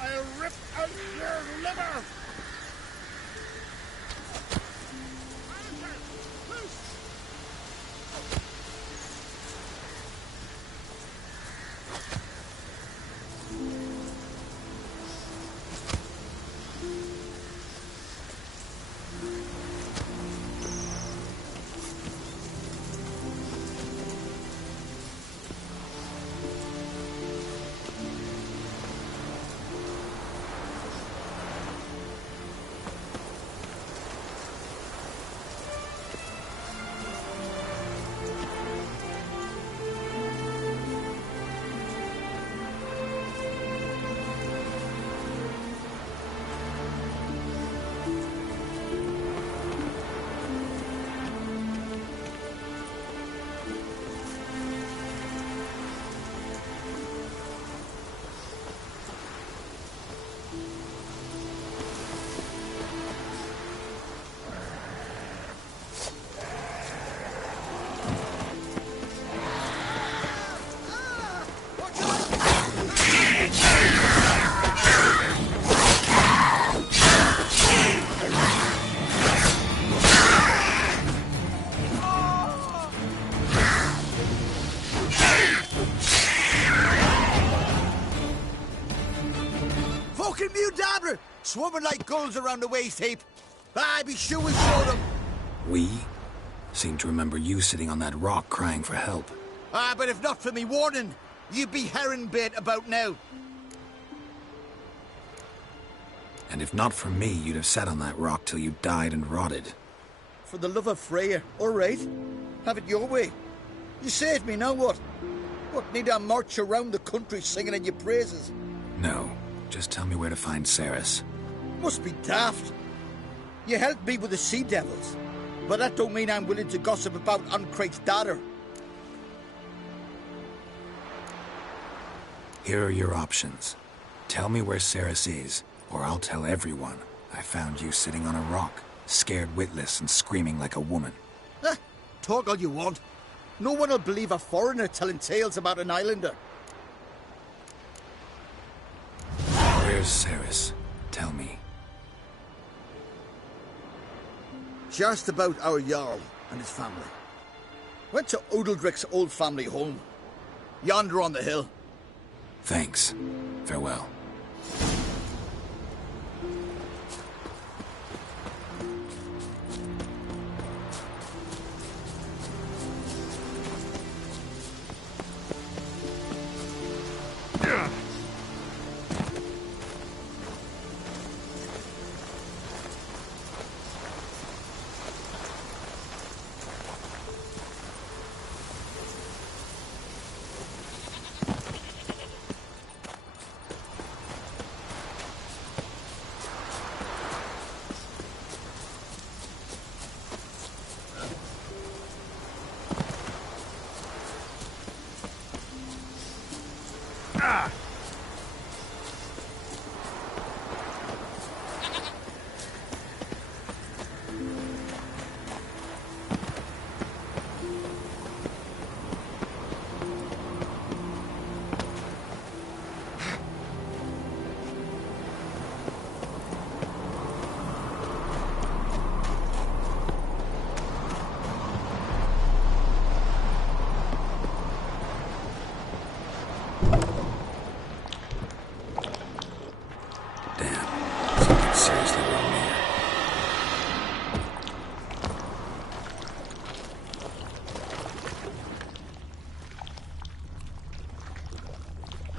I'll rip out swarming like gulls around the waste heap. I be sure we showed them. We? Seem to remember you sitting on that rock crying for help. But if not for me warning, you'd be herring bait about now. And if not for me, you'd have sat on that rock till you died and rotted. For the love of Freya, all right. Have it your way. You saved me, now what? What, need I march around the country singing in your praises? No, just tell me where to find Ceres. Must be daft. You helped me with the sea devils, but that don't mean I'm willing to gossip about Uncrate's daughter. Here are your options. Tell me where Ceres is, or I'll tell everyone I found you sitting on a rock, scared witless and screaming like a woman. Talk all you want. No one will believe a foreigner telling tales about an islander. Where's Ceres? Tell me. Just about our Jarl and his family. Went to Undvik's old family home. Yonder on the hill. Thanks. Farewell.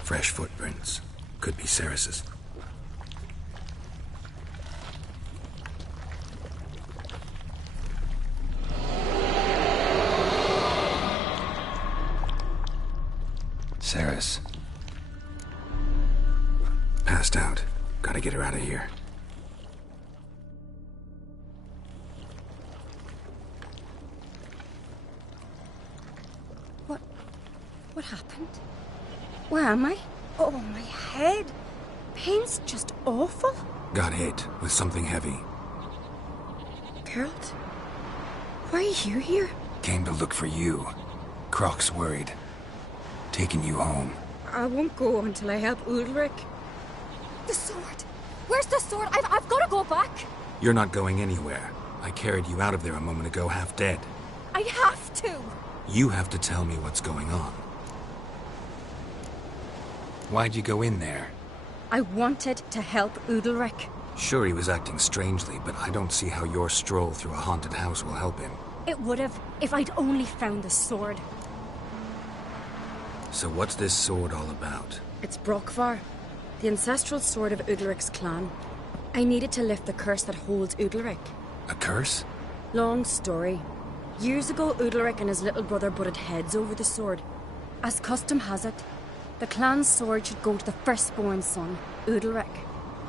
Fresh footprints. Could be Ceres's. Ceres. Passed out. Gotta get her out of here. What happened? Where am I? Oh, my head. Pain's just awful. Got hit with something heavy. Geralt? Why are you here? Came to look for you. Croc's worried. Taking you home. I won't go until I help Undvik. The sword! Where's the sword? I've got to go back! You're not going anywhere. I carried you out of there a moment ago, half dead. I have to! You have to tell me what's going on. Why'd you go in there? I wanted to help Undvik. Sure, he was acting strangely, but I don't see how your stroll through a haunted house will help him. It would have, if I'd only found the sword. So what's this sword all about? It's Brokvar, the ancestral sword of Undvik's clan. I needed to lift the curse that holds Undvik. A curse? Long story. Years ago, Undvik and his little brother butted heads over the sword. As custom has it, the clan's sword should go to the firstborn son, Undvik.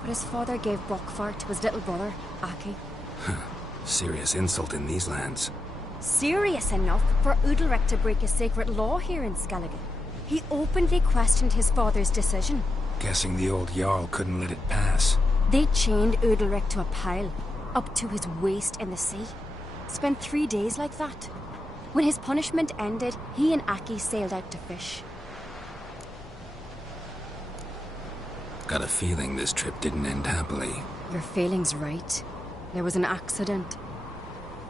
But his father gave Brokvar to his little brother, Aki. Serious insult in these lands. Serious enough for Undvik to break a sacred law here in Skellige. He openly questioned his father's decision. Guessing the old Jarl couldn't let it pass. They chained Undvik to a pile, up to his waist in the sea. Spent 3 days like that. When his punishment ended, he and Aki sailed out to fish. Got a feeling this trip didn't end happily. Your feeling's right. There was an accident.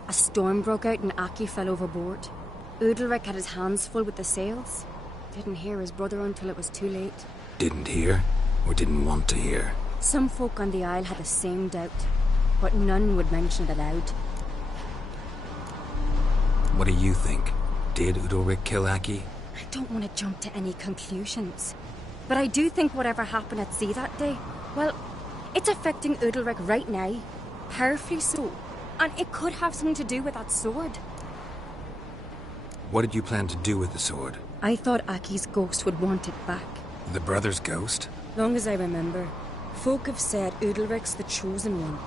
A storm broke out and Aki fell overboard. Undvik had his hands full with the sails. Didn't hear his brother until it was too late. Didn't hear, or didn't want to hear? Some folk on the Isle had the same doubt, but none would mention it aloud. What do you think? Did Udalric kill Aki? I don't want to jump to any conclusions, but I do think whatever happened at sea that day, well, it's affecting Udalric right now, powerfully so, and it could have something to do with that sword. What did you plan to do with the sword? I thought Aki's ghost would want it back. The brother's ghost? Long as I remember, folk have said Udalric's the chosen one,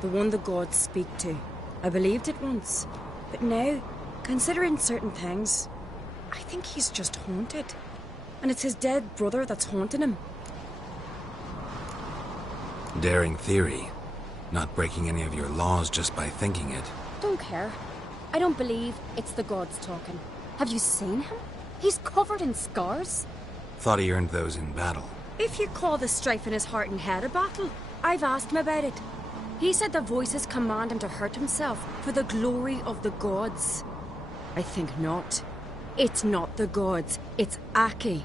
the one the gods speak to. I believed it once, but now, considering certain things, I think he's just haunted. And it's his dead brother that's haunting him. Daring theory. Not breaking any of your laws just by thinking it. Don't care. I don't believe it's the gods talking. Have you seen him? He's covered in scars. Thought he earned those in battle. If you call the strife in his heart and head a battle, I've asked him about it. He said the voices command him to hurt himself for the glory of the gods. I think not. It's not the gods, it's Aki.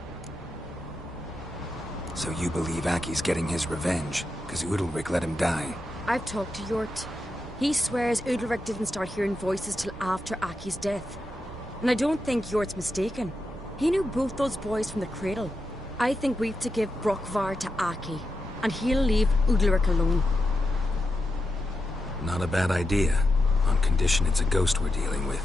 So you believe Aki's getting his revenge, because Udalric let him die? I've talked to Yort. He swears Udalric didn't start hearing voices till after Aki's death. And I don't think Yort's mistaken. He knew both those boys from the cradle. I think we've to give Brokvar to Aki, and he'll leave Udalric alone. Not a bad idea, on condition it's a ghost we're dealing with.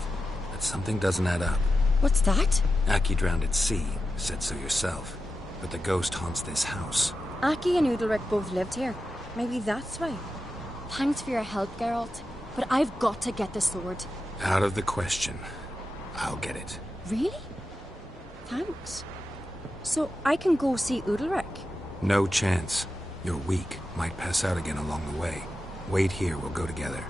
But something doesn't add up. What's that? Aki drowned at sea, said so yourself. But the ghost haunts this house. Aki and Udalric both lived here. Maybe that's why. Thanks for your help, Geralt. But I've got to get the sword. Out of the question. I'll get it. Really? Thanks. So I can go see Udalric? No chance. You're weak. Might pass out again along the way. Wait here, we'll go together.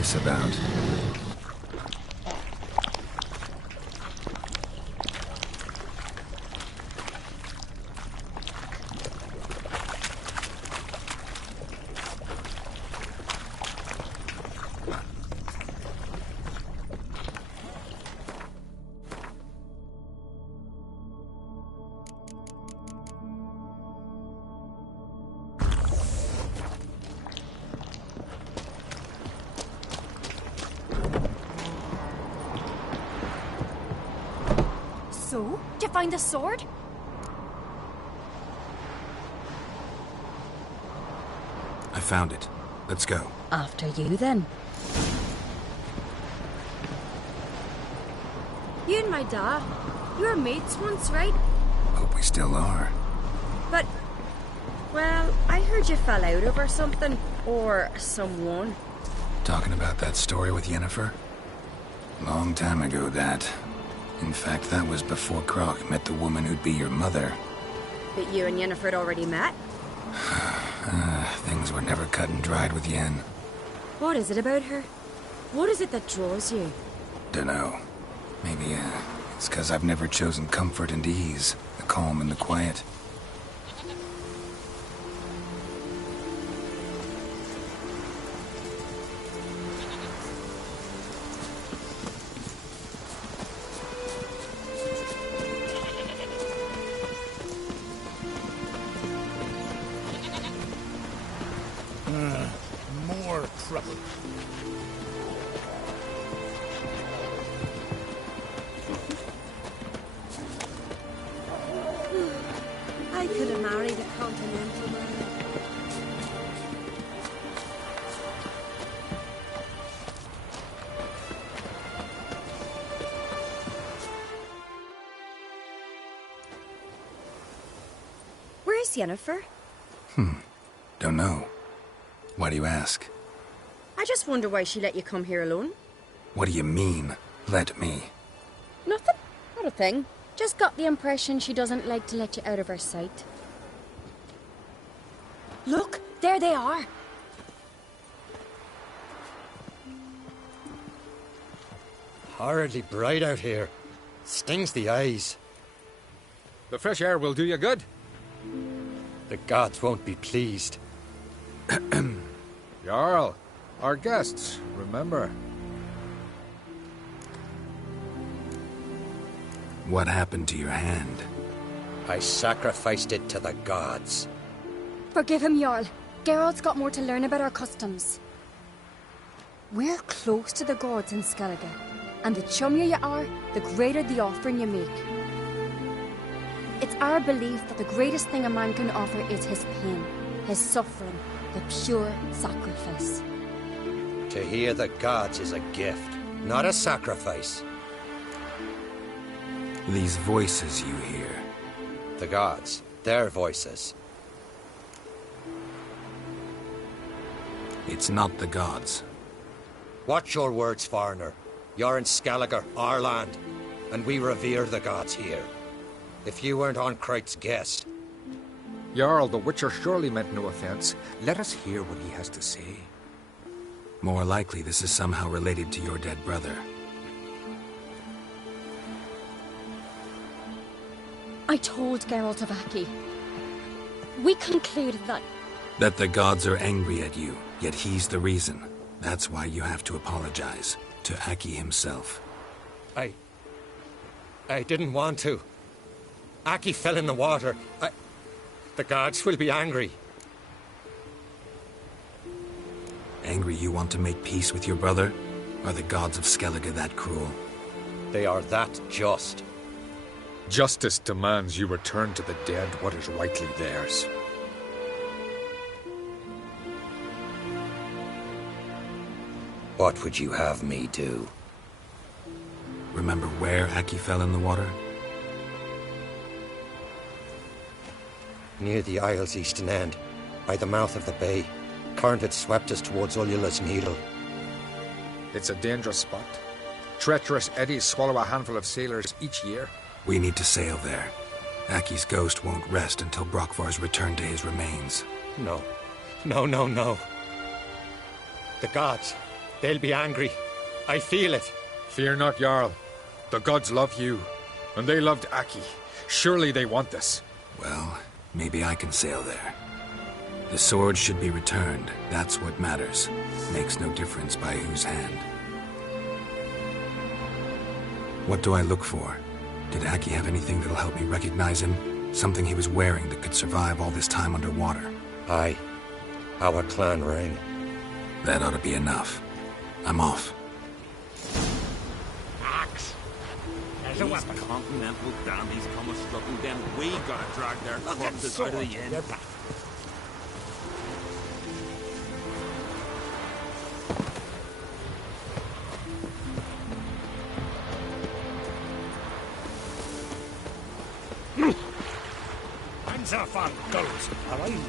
this about? So, did you find the sword? I found it. Let's go. After you, then. You and my dad, you were mates once, right? Hope we still are. But, well, I heard you fell out over something. Or someone. Talking about that story with Yennefer? Long time ago, that. In fact, that was before Croc met the woman who'd be your mother. But you and Yennefer had already met? Things were never cut and dried with Yen. What is it about her? What is it that draws you? Dunno. Maybe, it's 'cause I've never chosen comfort and ease, the calm and the quiet. More trouble. I could have married a continental man. Where's Yennefer? Don't know. Why do you ask? I just wonder why she let you come here alone. What do you mean, let me? Nothing. Not a thing. Just got the impression she doesn't like to let you out of her sight. Look, there they are. Horridly bright out here. Stings the eyes. The fresh air will do you good. The gods won't be pleased. Jarl, our guests, remember. What happened to your hand? I sacrificed it to the gods. Forgive him, Jarl. Geralt's got more to learn about our customs. We're close to the gods in Skellige, and the chummier you are, the greater the offering you make. It's our belief that the greatest thing a man can offer is his pain, his suffering, the pure sacrifice. To hear the gods is a gift, not a sacrifice. These voices you hear. The gods, their voices. It's not the gods. Watch your words, foreigner. You're in Skellige, our land, and we revere the gods here. If you weren't on Kright's guest... Jarl, the Witcher surely meant no offense. Let us hear what he has to say. More likely this is somehow related to your dead brother. I told Geralt of Aki. We concluded that... That the gods are angry at you, yet he's the reason. That's why you have to apologize. To Aki himself. I didn't want to. Aki fell in the water. The gods will be angry. Angry you want to make peace with your brother? Are the gods of Skellige that cruel? They are that just. Justice demands you return to the dead what is rightly theirs. What would you have me do? Remember where Aki fell in the water? Near the Isle's eastern end, by the mouth of the bay. Current had swept us towards Ullula's Needle. It's a dangerous spot. Treacherous eddies swallow a handful of sailors each year. We need to sail there. Aki's ghost won't rest until Brokvar's returned to his remains. No. No, no, no. The gods. They'll be angry. I feel it. Fear not, Jarl. The gods love you, and they loved Aki. Surely they want this. Well, maybe I can sail there. The sword should be returned. That's what matters. Makes no difference by whose hand. What do I look for? Did Aki have anything that'll help me recognize him? Something he was wearing that could survive all this time underwater? Aye. Our clan ring. That ought to be enough. I'm off. Axe! There's a weapon. Continental dandies come a struggling, then we gotta drag their corpses out of the inn. Hands off on gulls, alright?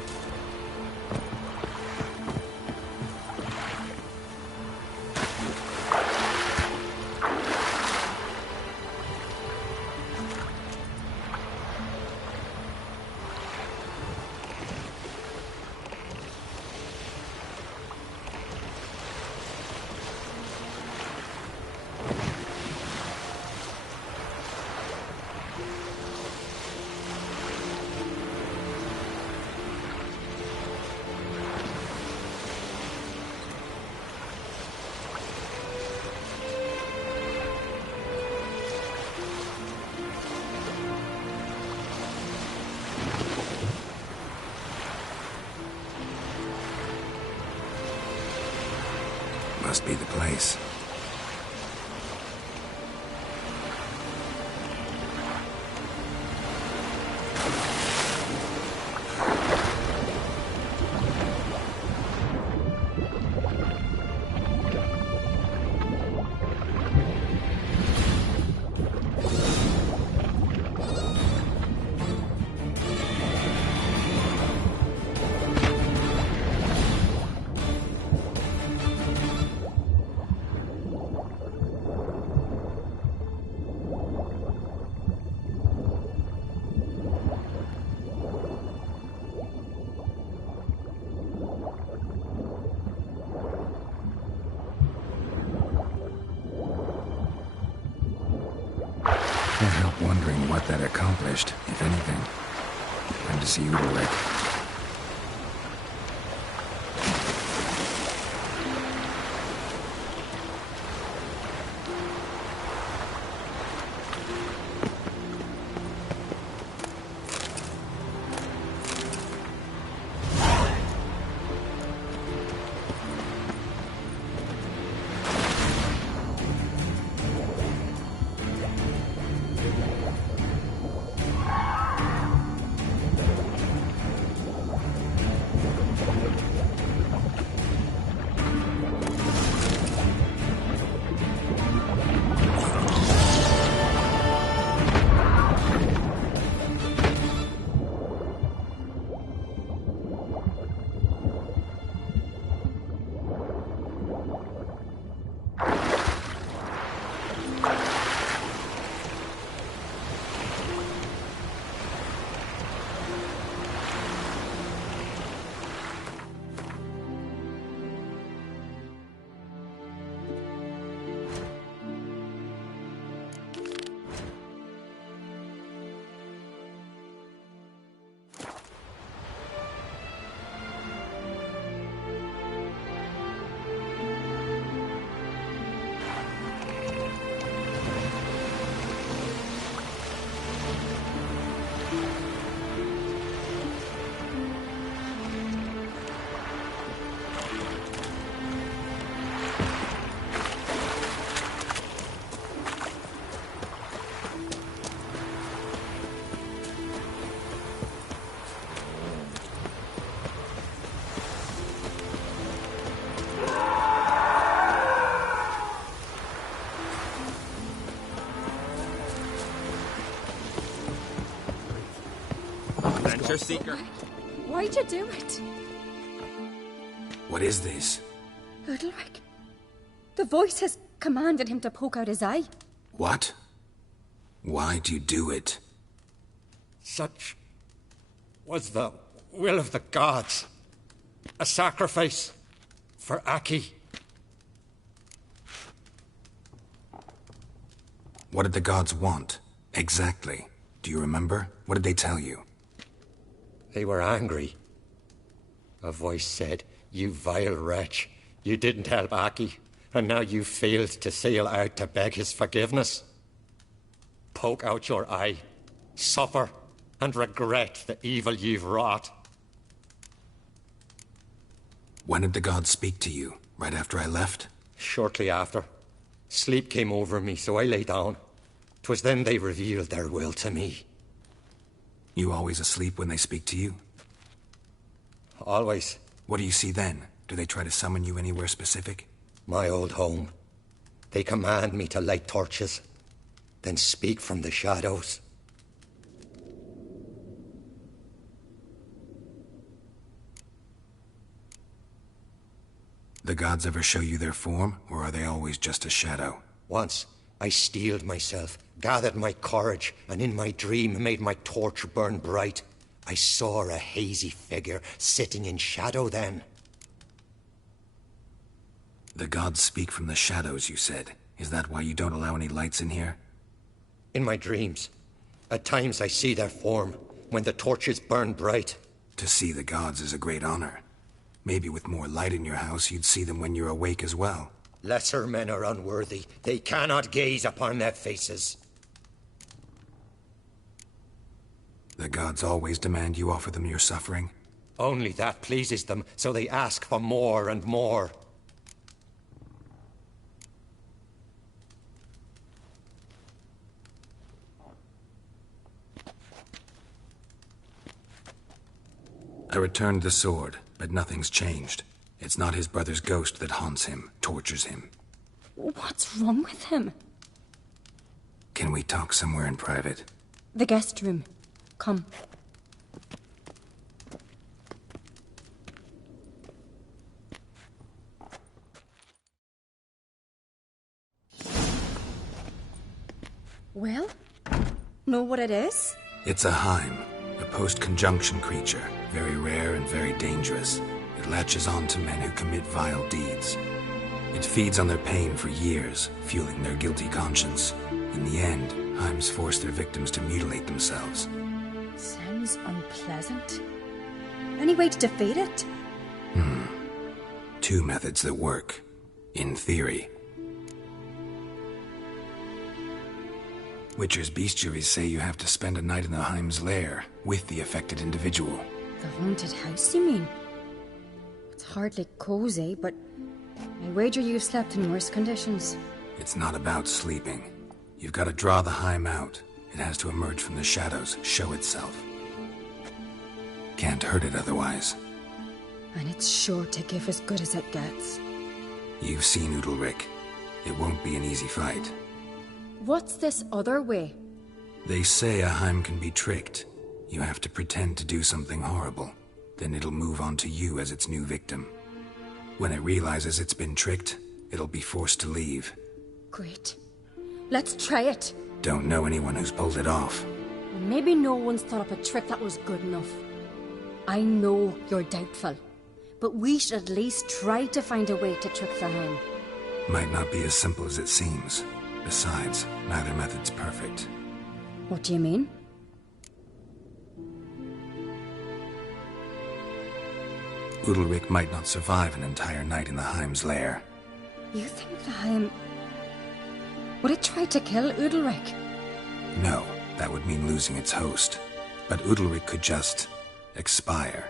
Must be the place. Can't help wondering what that accomplished, if anything. Time to see Undvik. Adventure seeker. Why'd you do it? What is this? Undvik. The voice has commanded him to poke out his eye. What? Why'd you do it? Such was the will of the gods. A sacrifice for Aki. What did the gods want? Exactly. Do you remember? What did they tell you? They were angry. A voice said, "You vile wretch, you didn't help Aki, and now you failed to sail out to beg his forgiveness. Poke out your eye, suffer, and regret the evil you've wrought." When did the gods speak to you? Right after I left? Shortly after. Sleep came over me, so I lay down. 'Twas then they revealed their will to me. You always asleep when they speak to you? Always. What do you see then? Do they try to summon you anywhere specific? My old home. They command me to light torches, then speak from the shadows. The gods ever show you their form, or are they always just a shadow? Once, I steeled myself, gathered my courage, and in my dream made my torch burn bright. I saw a hazy figure sitting in shadow then. The gods speak from the shadows, you said. Is that why you don't allow any lights in here? In my dreams. At times I see their form, when the torches burn bright. To see the gods is a great honor. Maybe with more light in your house, you'd see them when you're awake as well. Lesser men are unworthy. They cannot gaze upon their faces. The gods always demand you offer them your suffering? Only that pleases them, so they ask for more and more. I returned the sword, but nothing's changed. It's not his brother's ghost that haunts him, tortures him. What's wrong with him? Can we talk somewhere in private? The guest room. Come. Well, know what it is? It's a Heim, a post-conjunction creature, very rare and very dangerous. It latches on to men who commit vile deeds. It feeds on their pain for years, fueling their guilty conscience. In the end, Heims force their victims to mutilate themselves. Sounds unpleasant. Any way to defeat it? Two methods that work. In theory. Witcher's bestiaries say you have to spend a night in the Heim's lair, with the affected individual. The haunted house, you mean? It's hardly cozy, but I wager you've slept in worse conditions. It's not about sleeping. You've got to draw the Heim out. It has to emerge from the shadows, show itself. Can't hurt it otherwise. And it's sure to give as good as it gets. You've seen Undvik. It won't be an easy fight. What's this other way? They say a Heim can be tricked. You have to pretend to do something horrible. Then it'll move on to you as its new victim. When it realizes it's been tricked, it'll be forced to leave. Great. Let's try it. Don't know anyone who's pulled it off. Maybe no one's thought up a trick that was good enough. I know you're doubtful, but we should at least try to find a way to trick the Heim. Might not be as simple as it seems. Besides, neither method's perfect. What do you mean? Undvik might not survive an entire night in the Heim's lair. You think the Heim... Would it try to kill Undvik? No, that would mean losing its host. But Undvik could just... expire.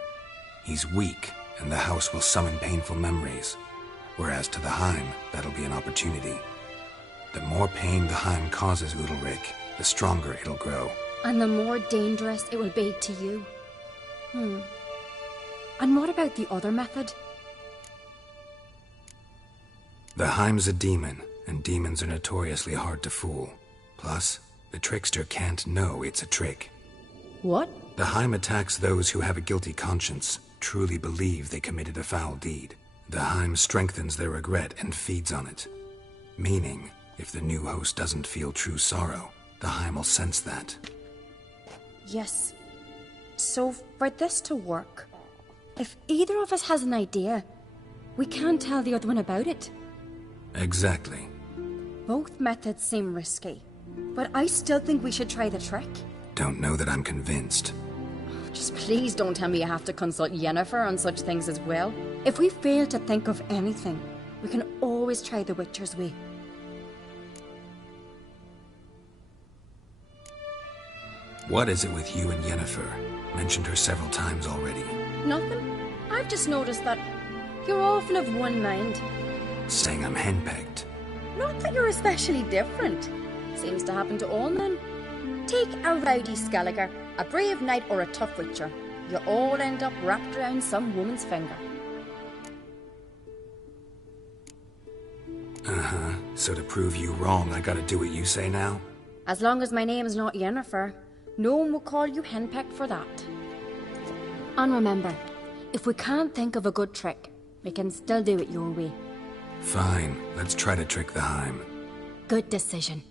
He's weak, and the house will summon painful memories. Whereas to the Heim, that'll be an opportunity. The more pain the Heim causes Undvik, the stronger it'll grow. And the more dangerous it will be to you. And what about the other method? The Heim's a demon, and demons are notoriously hard to fool. Plus, the trickster can't know it's a trick. What? The Heim attacks those who have a guilty conscience, truly believe they committed a foul deed. The Heim strengthens their regret and feeds on it. Meaning, if the new host doesn't feel true sorrow, the Heim will sense that. Yes. So, for this to work, if either of us has an idea, we can't tell the other one about it. Exactly. Both methods seem risky. But I still think we should try the trick. Don't know that I'm convinced. Just please don't tell me you have to consult Yennefer on such things as well. If we fail to think of anything, we can always try the Witcher's way. What is it with you and Yennefer? Mentioned her several times already. Nothing. I've just noticed that you're often of one mind. Saying I'm henpecked. Not that you're especially different. Seems to happen to all men. Take a rowdy Skelliger, a brave knight or a tough witcher. You all end up wrapped around some woman's finger. Uh-huh. So to prove you wrong, I gotta do what you say now? As long as my name is not Yennefer, no one will call you henpecked for that. And remember, if we can't think of a good trick, we can still do it your way. Fine. Let's try to trick the Heim. Good decision.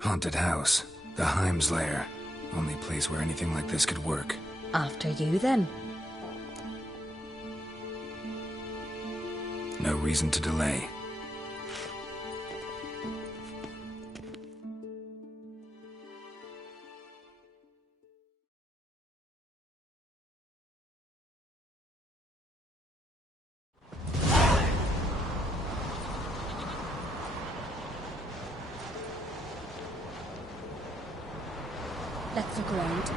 Haunted house. The Heim's lair. Only place where anything like this could work. After you, then. No reason to delay. Let's look around.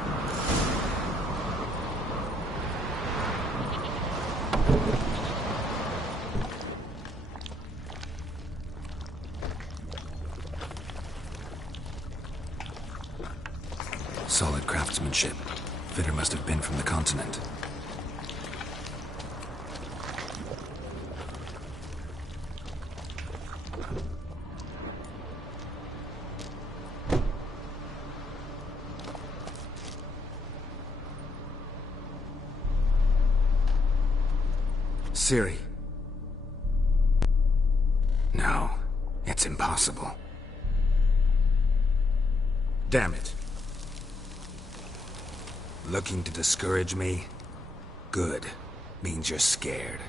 Solid craftsmanship. Fitter must have been from the continent. Ciri. No, it's impossible. Damn it. Looking to discourage me? Good. Means you're scared.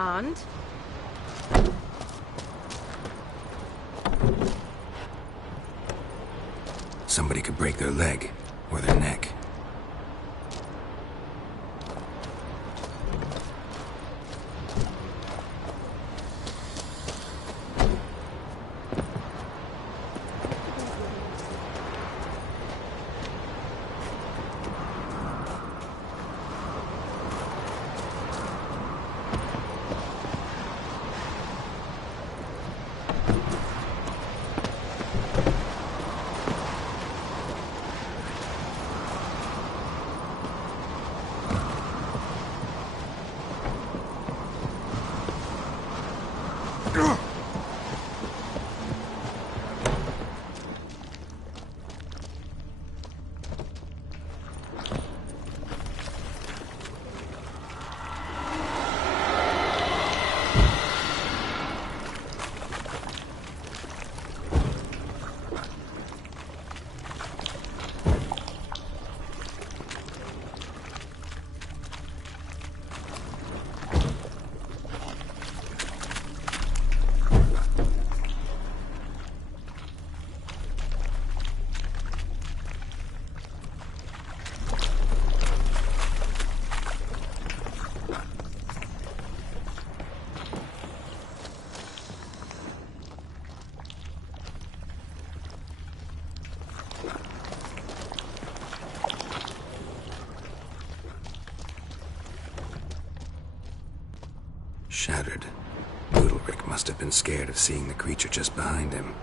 And? Somebody could break their leg, or their neck. Shattered. Undvik must have been scared of seeing the creature just behind him.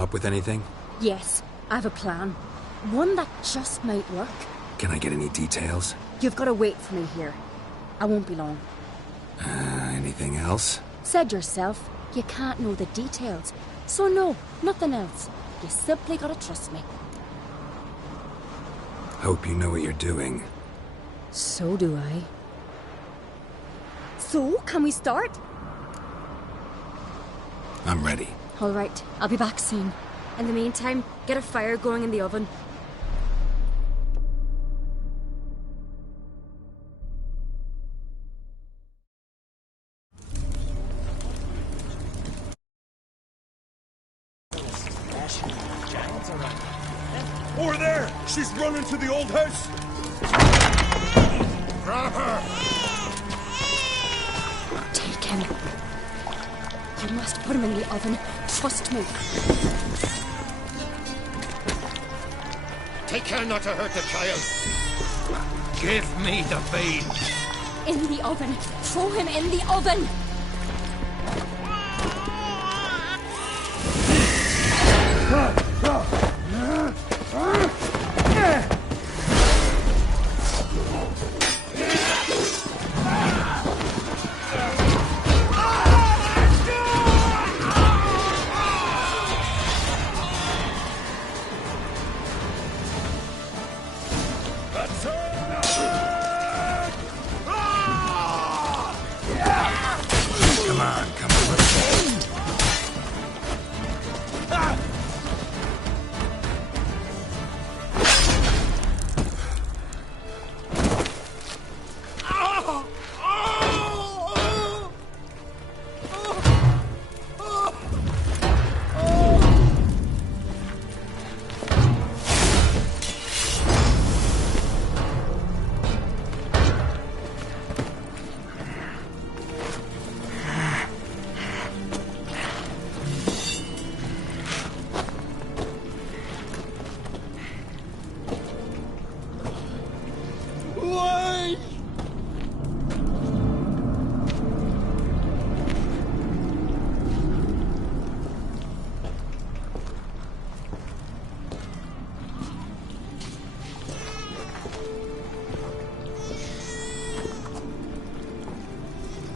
come up with anything? Yes, I have a plan. One that just might work. Can I get any details? You've got to wait for me here. I won't be long. Anything else? Said yourself, you can't know the details. So no, nothing else. You simply gotta trust me. Hope you know what you're doing. So do I. So, can we start? I'm ready. All right, I'll be back soon. In the meantime, get a fire going in the oven. Over there! She's running to the old house! Grab her! Take him. You must put him in the oven. Trust me. Take care not to hurt the child. Give me the babe. In the oven. Throw him in the oven.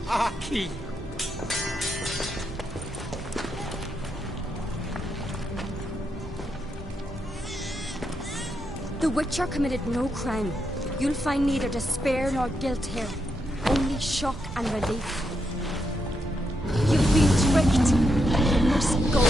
Aki! The Witcher committed no crime. You'll find neither despair nor guilt here. Only shock and relief. You've been tricked. You must go.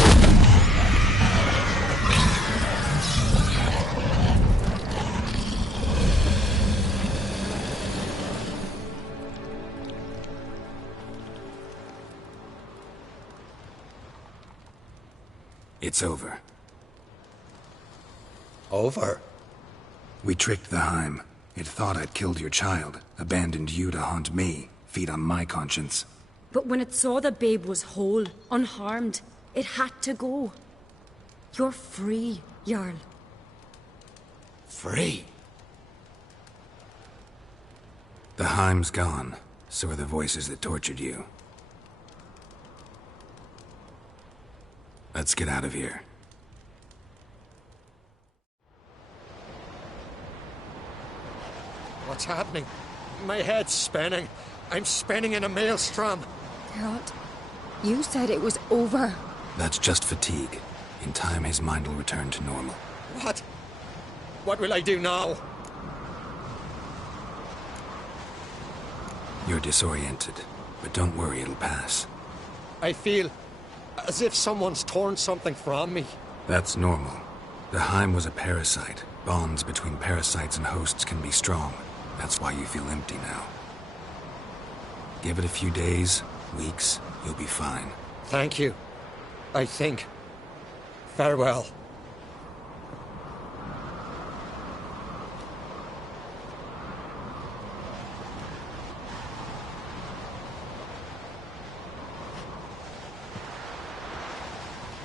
It's over. Over? We tricked the Heim. It thought I'd killed your child, abandoned you to haunt me, feed on my conscience. But when it saw the babe was whole, unharmed, it had to go. You're free, Jarl. Free? The Heim's gone. So are the voices that tortured you. Let's get out of here. What's happening? My head's spinning. I'm spinning in a maelstrom. Geralt, you said it was over. That's just fatigue. In time, his mind will return to normal. What? What will I do now? You're disoriented, but don't worry, it'll pass. I feel as if someone's torn something from me. That's normal. The Heim was a parasite. Bonds between parasites and hosts can be strong. That's why you feel empty now. Give it a few days, weeks, you'll be fine. Thank you. I think. Farewell.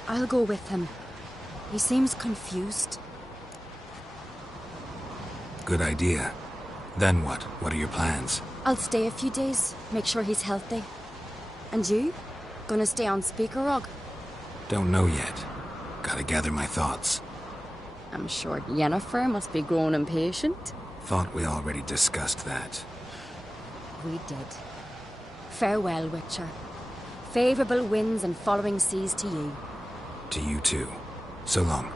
I'll go with him. He seems confused. Good idea. Then what? What are your plans? I'll stay a few days, make sure he's healthy. And you? Gonna stay on Speaker Rog? Don't know yet. Gotta gather my thoughts. I'm sure Yennefer must be grown impatient. Thought we already discussed that. We did. Farewell, Witcher. Favourable winds and following seas to you. To you too. So long.